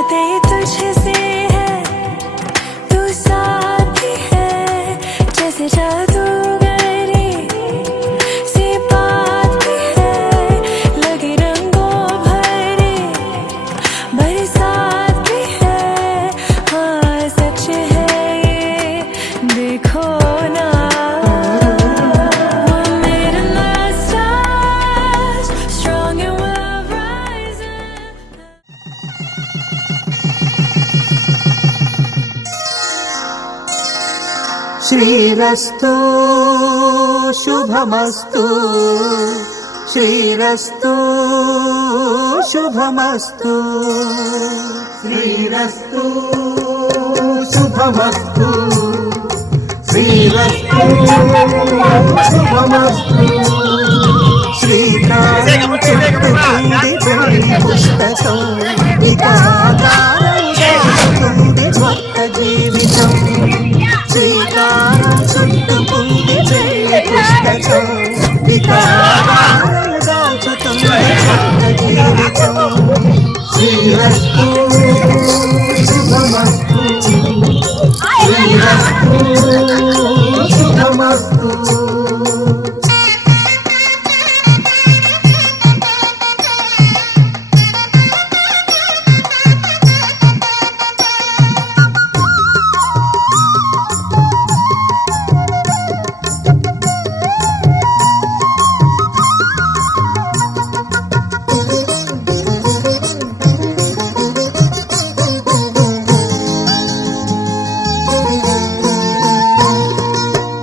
चाहते तुझसे है, तू साथ ही है, जैसे जादूगरी सी बात भी है, लगे रंगों भरी बरसात भी है, हाँ सच है ये देखो ना, मेरे stars strong and will rise. శ్రీరస్తు శుభమస్తు, శ్రీరస్తు శుభమస్తు, శ్రీరస్తు శుభమస్తు, శ్రీరస్తు శుభమస్తు. శ్రీకారం చుట్టుకుంది పెళ్లి పుస్తకం, ఇక ఆకారం చేస్తుంది కొత్త జీవితం. శ్రీకారం చుట్టుకుంది పెళ్లి పుస్తకం, ఇక ఆకారం దాచుతుంది కొత్త జీవితం. శ్రీరస్తు శుభమస్తు, శ్రీరస్తు శుభమస్తు.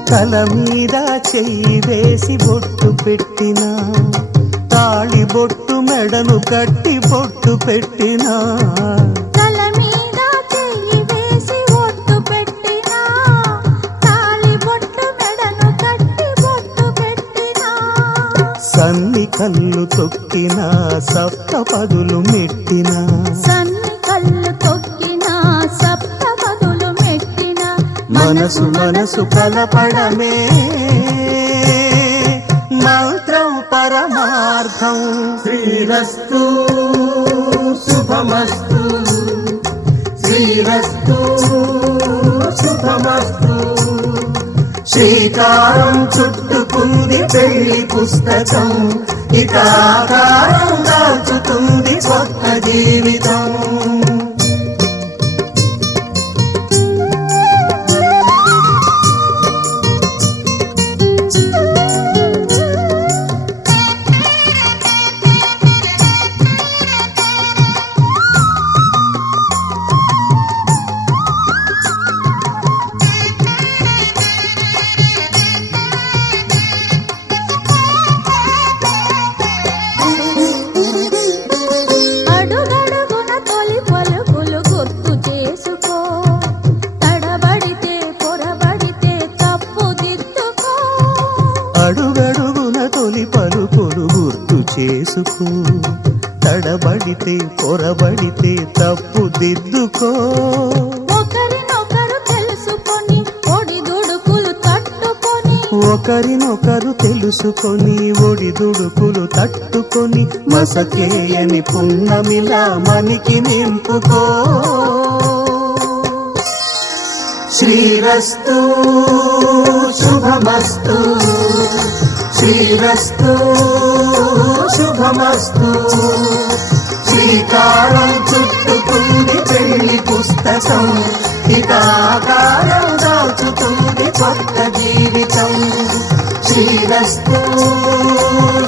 తల మీద చెయ్యి వేసి బొట్టు పెట్టినా, తాళి బొట్టు మెడను కట్టి బొట్టు పెట్టినా, తల మీద చెయ్యి వేసి ఒట్టు పెట్టినా, తాళి బొట్టు మెడను కట్టి బొట్టు పెట్టినా, సన్ని కళ్ళు తొక్కినా, సప్త పదులు మెట్టినా, సన్ని కళ్ళు తొక్కినా, సప్త పదులు మెట్టినా, మనసు మనసు కలపడమే మంత్రం పరమార్థం. శ్రీరస్తు శుభమస్తు, శ్రీరస్తు శుభమస్తు. శ్రీకారం చుట్టుకుంది పెళ్లి పుస్తకం, ఇక ఆకారం దాచుతుంది కొత్త జీవితం. అడుగడుగున తొలి పలుకులు గుర్తు చేసుకో, తడబడితే పొరబడితే తప్పు దిద్దుకో, అడుగడుగున తొలి పలుకులు గుర్తు చేసుకో, తడబడితే పొరబడితే తప్పు దిద్దుకో. ఒకరినొకరు తెలుసుకొని ఒడిదుడుకులు తట్టుకొని, ఒకరినొకరు తెలుసుకొని ఒడిదుడుకులు తట్టుకొని, మసకేయని పున్నమిలా మనికి నింపుకో. శ్రీరస్తు శుభమస్తు, శ్రీరస్తు శుభమస్తు. శ్రీకారం చుట్టుకుంది పెళ్లి పుస్తకం, ఇక ఆకారం దాచుతుంది కొత్త జీవితం. శ్రీరస్తు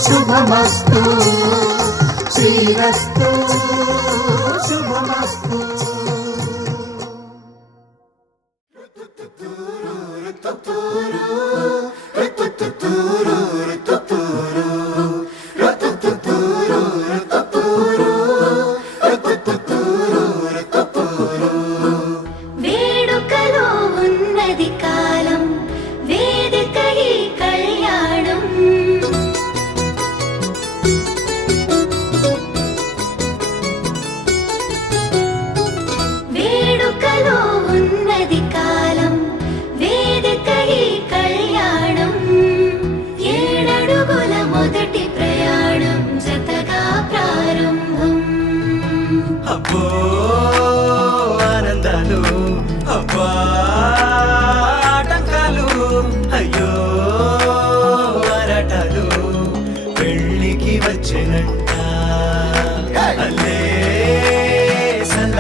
శుభమస్తు, శ్రీరస్తు శుభమస్తు. వేడుకలో ఉన్నది కాలం, వేదిక ఈ కళ్యాణం.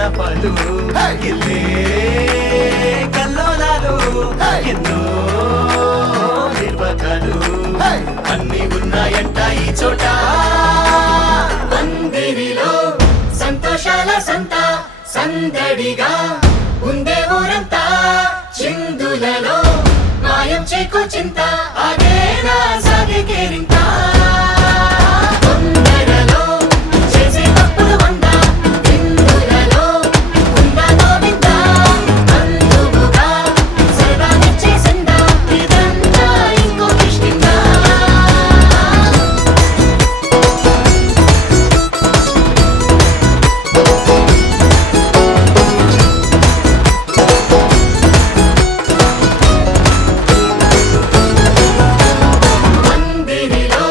సల్లపలు గిల్లే కల్లోలాలు ఎన్నో నిర్వకాలు అన్ని ఉన్నాయంట ఈ చోట అందరిలో సంతోషాల సంత సందడిగా ఉందే ఊరంతా చిందులలో మాయం చేకో చింత అదేనా సాగే కేరింత తొందరలో చేసే తప్పులు వంద విందులలో ఉందా గోవింద అందుకుగా సరదా నిచ్చేసిందా ఇదంతా ఇంకో కిష్కిందా మందిరిలో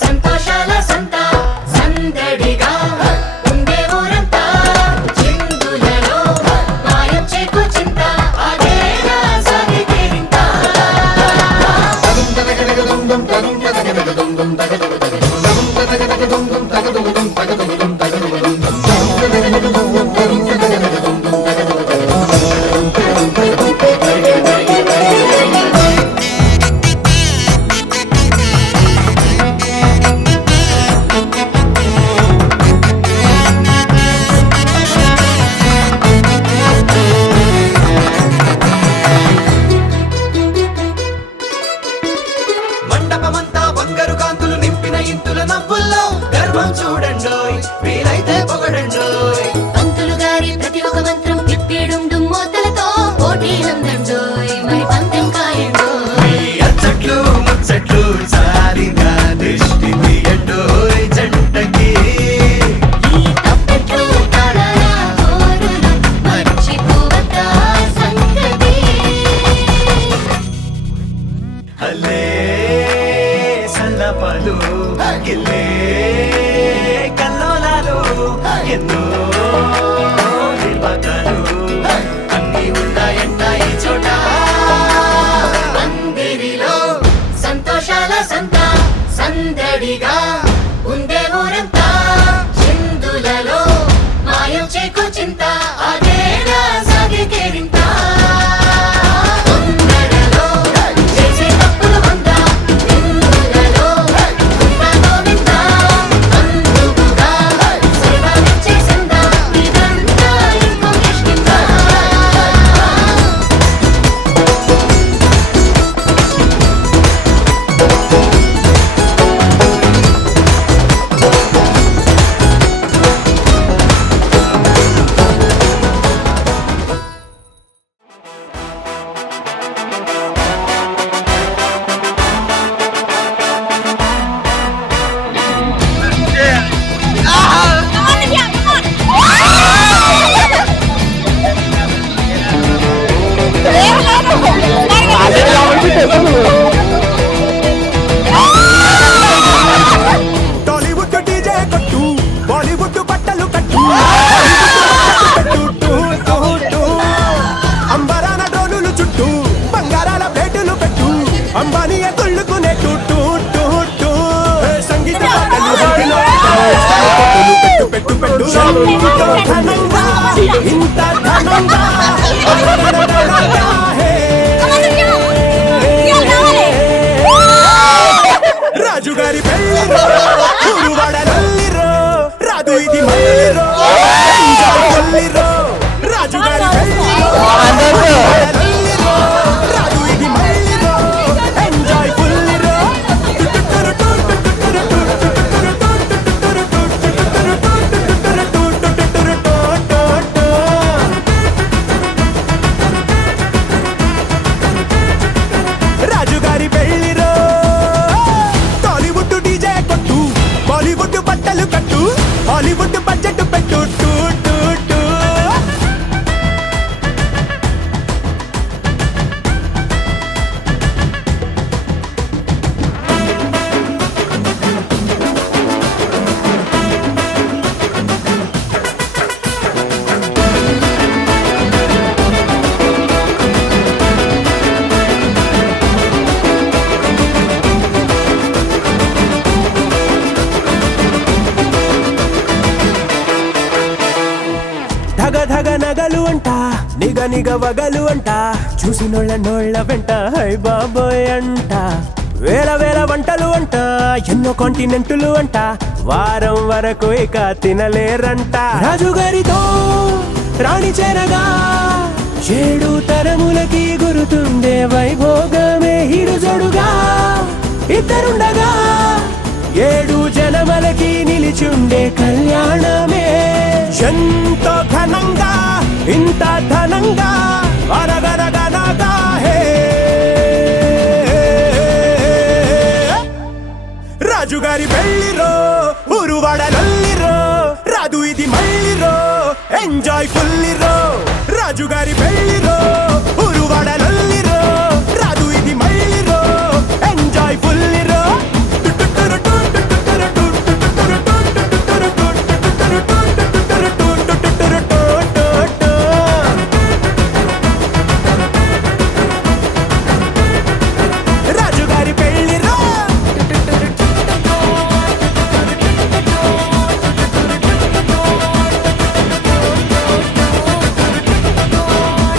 సంతోషాల సంత సందడిగా ఉండే ఊరంతా చిందులలో మాయం చేకో చింత అదేనా సాగే కేరింత మండపమంతా బంగారు కాంతులు నింపిన ఇంతుల నవ్వుల్లో గర్వం చూడండోయ్ వీలైతే పొగడండోయ్ పంతులు గారి ప్రతి ఒక్క మంత్రం తిప్పిడుండు మోతలతో పోటీ ఉందండోయ్ మరి పందెం కాయండోయ్ ఈ అచ్చట్లు ముచ్చట్లు సారిగా దృష్టి తీయండోయ్ జంటకి ఈ తప్పెట్లు తాళాల హోరులు మర్చిపోవద్ద సంగతి హల్లే సల్లపలు గిల్లే కల్లోలాలు ఎన్నో నిర్వకాలు అన్ని ఉన్నాయంట ఈ చోట అందరిలో సంతోషాల సంత సందడిగా ఉందే ఊరంతా చిందులలో మాయం చేకో చింత అదేనా సాగే కేరింత తొందరలో చేసే తప్పులు వంద విందులలో ఉందా గోవింద అందుకుగా సరదా నిచ్చేసిందా ఇదంతా ఇంకో కిష్కిందా టాలీవుడ్ డీజే కొట్టు బాలీవుడ్ బట్టలు కట్టు అంబరాన డోలులు చుట్టూ బంగారాల ప్లేటులు పెట్టు అంబానీ కొళ్ళుకునే టూ సంగీత పాటలు హంగిలో పెట్టు పెట్టు పెట్టు ధనంగా ఇంత ధనంగా హే రాజుగారి పెళ్ళిరో ఊరువాడలల్లిరో రాదు ఇది మల్లిరో ఎంజాయ్ కొల్లిరో రాజుగారి పెళ్ళిరో ఊరువాడలల్లిరో రాదు ఇది మల్లిరో ఎంజాయ్ కొల్లిరో రాజుగారి పెళ్ళిరో టాలీవుడ్ డీజే కొట్టు ధగ ధగ నగలు అంట నిగ నిగ వగలు అంట చూసినోళ్ళ నోళ్ళ వెంట హై బాబోయ్ అంట వేల వేల వంటలు అంట ఎన్నో కాంటినెంటులు అంట వారం వరకు ఇక తినలేరంట రాజుగారితో రాణి చేరగా 7 తరములకి గురుతుండే వైభోగమే హిరుజడుగా ఇద్దరుండగా 7 జనమలకి నిలిచుండే కళ్యాణమే ఎంతో ఘనంగా ఇంత ధనంగా అరగరగనగా హే రాజుగారి పెళ్లిరో ఊరువాడలల్లిరో రాదు ఇది మళ్ళీరో ఎంజాయ్ ఫుల్లిరో రాజుగారి పెళ్లిరో ఊరువాడలల్లిరో రాదు ఇది మళ్ళీరో ఎంజాయ్ ఫుల్లిరో రాజుగారి పెళ్లిరో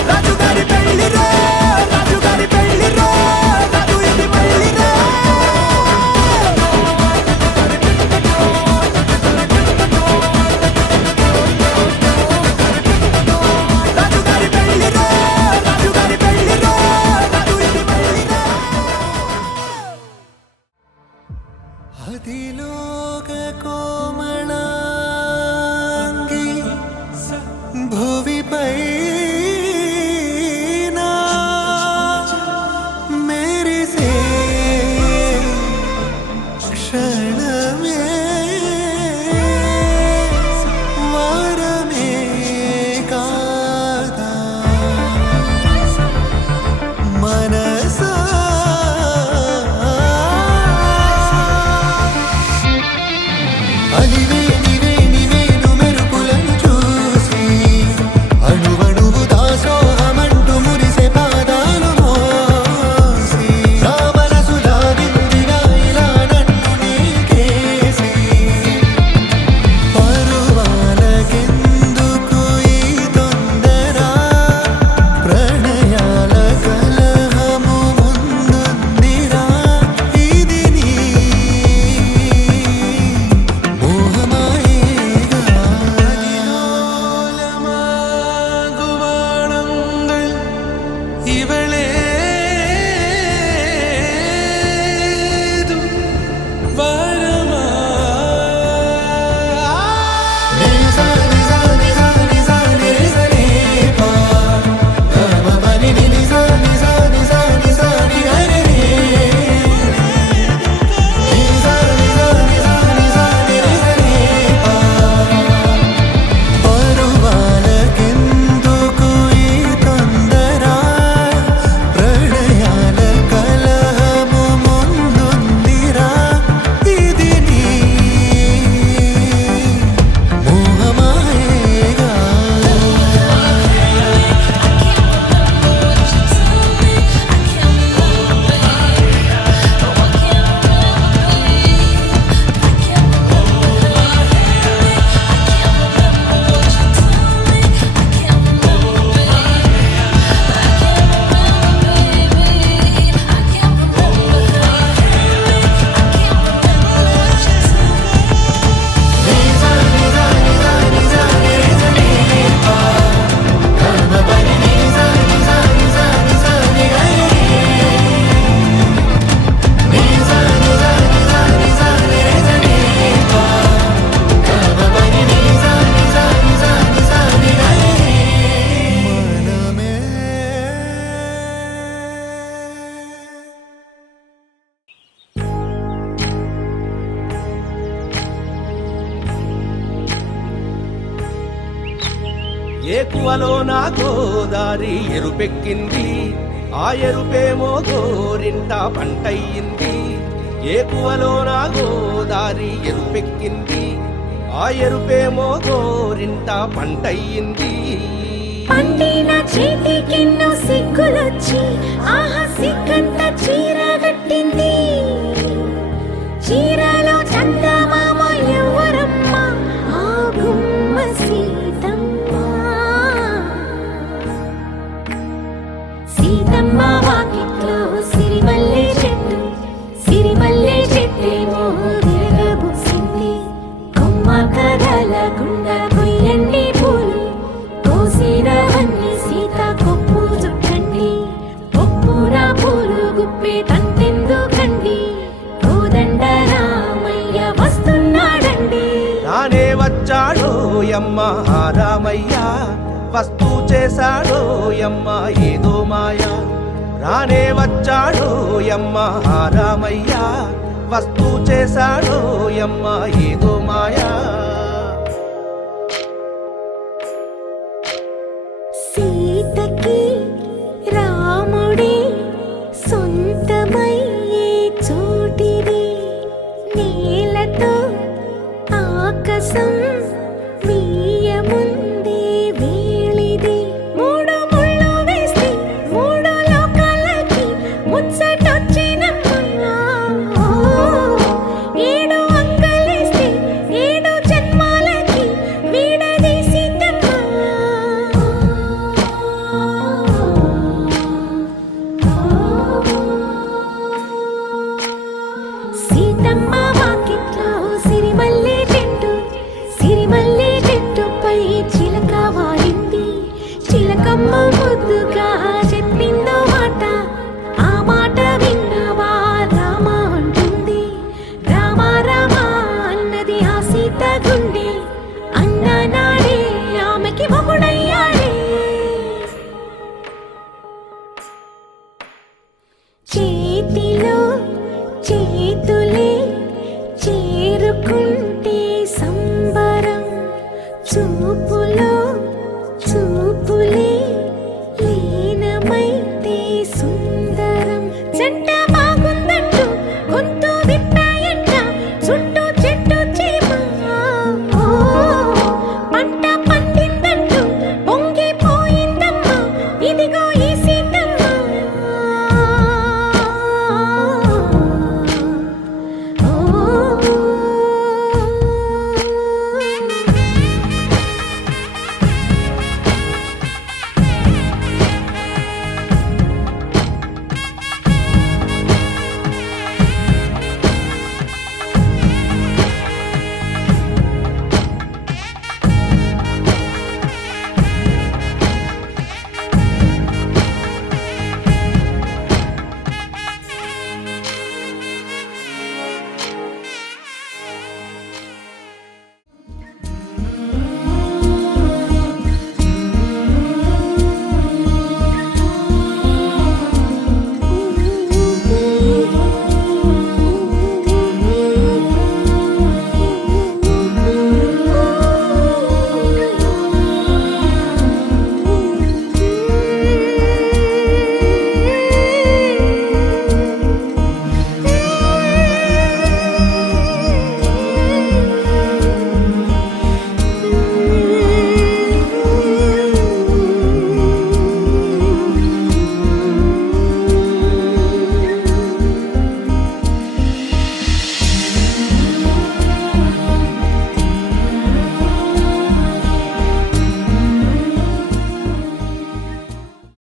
రాజుగారి పెళ్లిరో రాజుగారి పెళ్లిరో రాదు ఇది మళ్ళీరో రాజుగారి పెళ్లిరో రాజుగారి పెళ్లిరో రాదు ఇది మళ్ళీరో అతిలోక కోమళాంగి భువిపై మెరిసే క్షణమే వరమే కాదా మనసా అలివే నివే నివేను మెరుపులను చూసి అణువణువు దాసోహమంటూ మురిసే పాదాలు మోసి నా మనసు లాగిందిగా ఇలా నన్ను నీకేసి పరువాలకెందుకు ఈ తొందర ప్రణయాల కలహము ముందుందిరా ఇది నీ மோகமாயிகாதிலோலமாகுவானங்கள் இவளேது வரமா நிசா நிசா நிசா நிசா நிசா கம பனி நிசா நிசா நிசா நிசா நிகரே నిజా నిజా నిజా నిజా నిజా పరువాలకెందుకు ఈ తొందర ప్రణయాల కలహము ముందుందిరా ఇది నీ మోహమాయేగా నిజా నిజా నిజా నిజా నిజా కమ పని నిజా నిజా నిజా నిజా నిగరే నిజా నిజా నిజా నిజా నిజా కమ పని నిజా నిజా నిజా నిజా నిగరే మనమే ఏకువలో నా గోదారి ఎరుపెక్కింది ఆ ఎరుపేమో గోరింట పంటయ్యింది ఏకువలో నా గోదారి ఎరుపెక్కింది ఆ ఎరుపేమో గోరింట పంటయ్యింది పండిన చేతికెన్నో సిగ్గులొచ్చి ఆహా సిగ్గంత చీర కట్టింది చీరలో చందమామ ఎవరమ్మ ఆ గుమ్మ సీతమ్మ వస్తూ చేశాడో యమ్మ ఏదో మాయా రానే వచ్చాడో యమ్మ రామయ్య వస్తూ చేశాడో యమ్మ ఏదో మాయా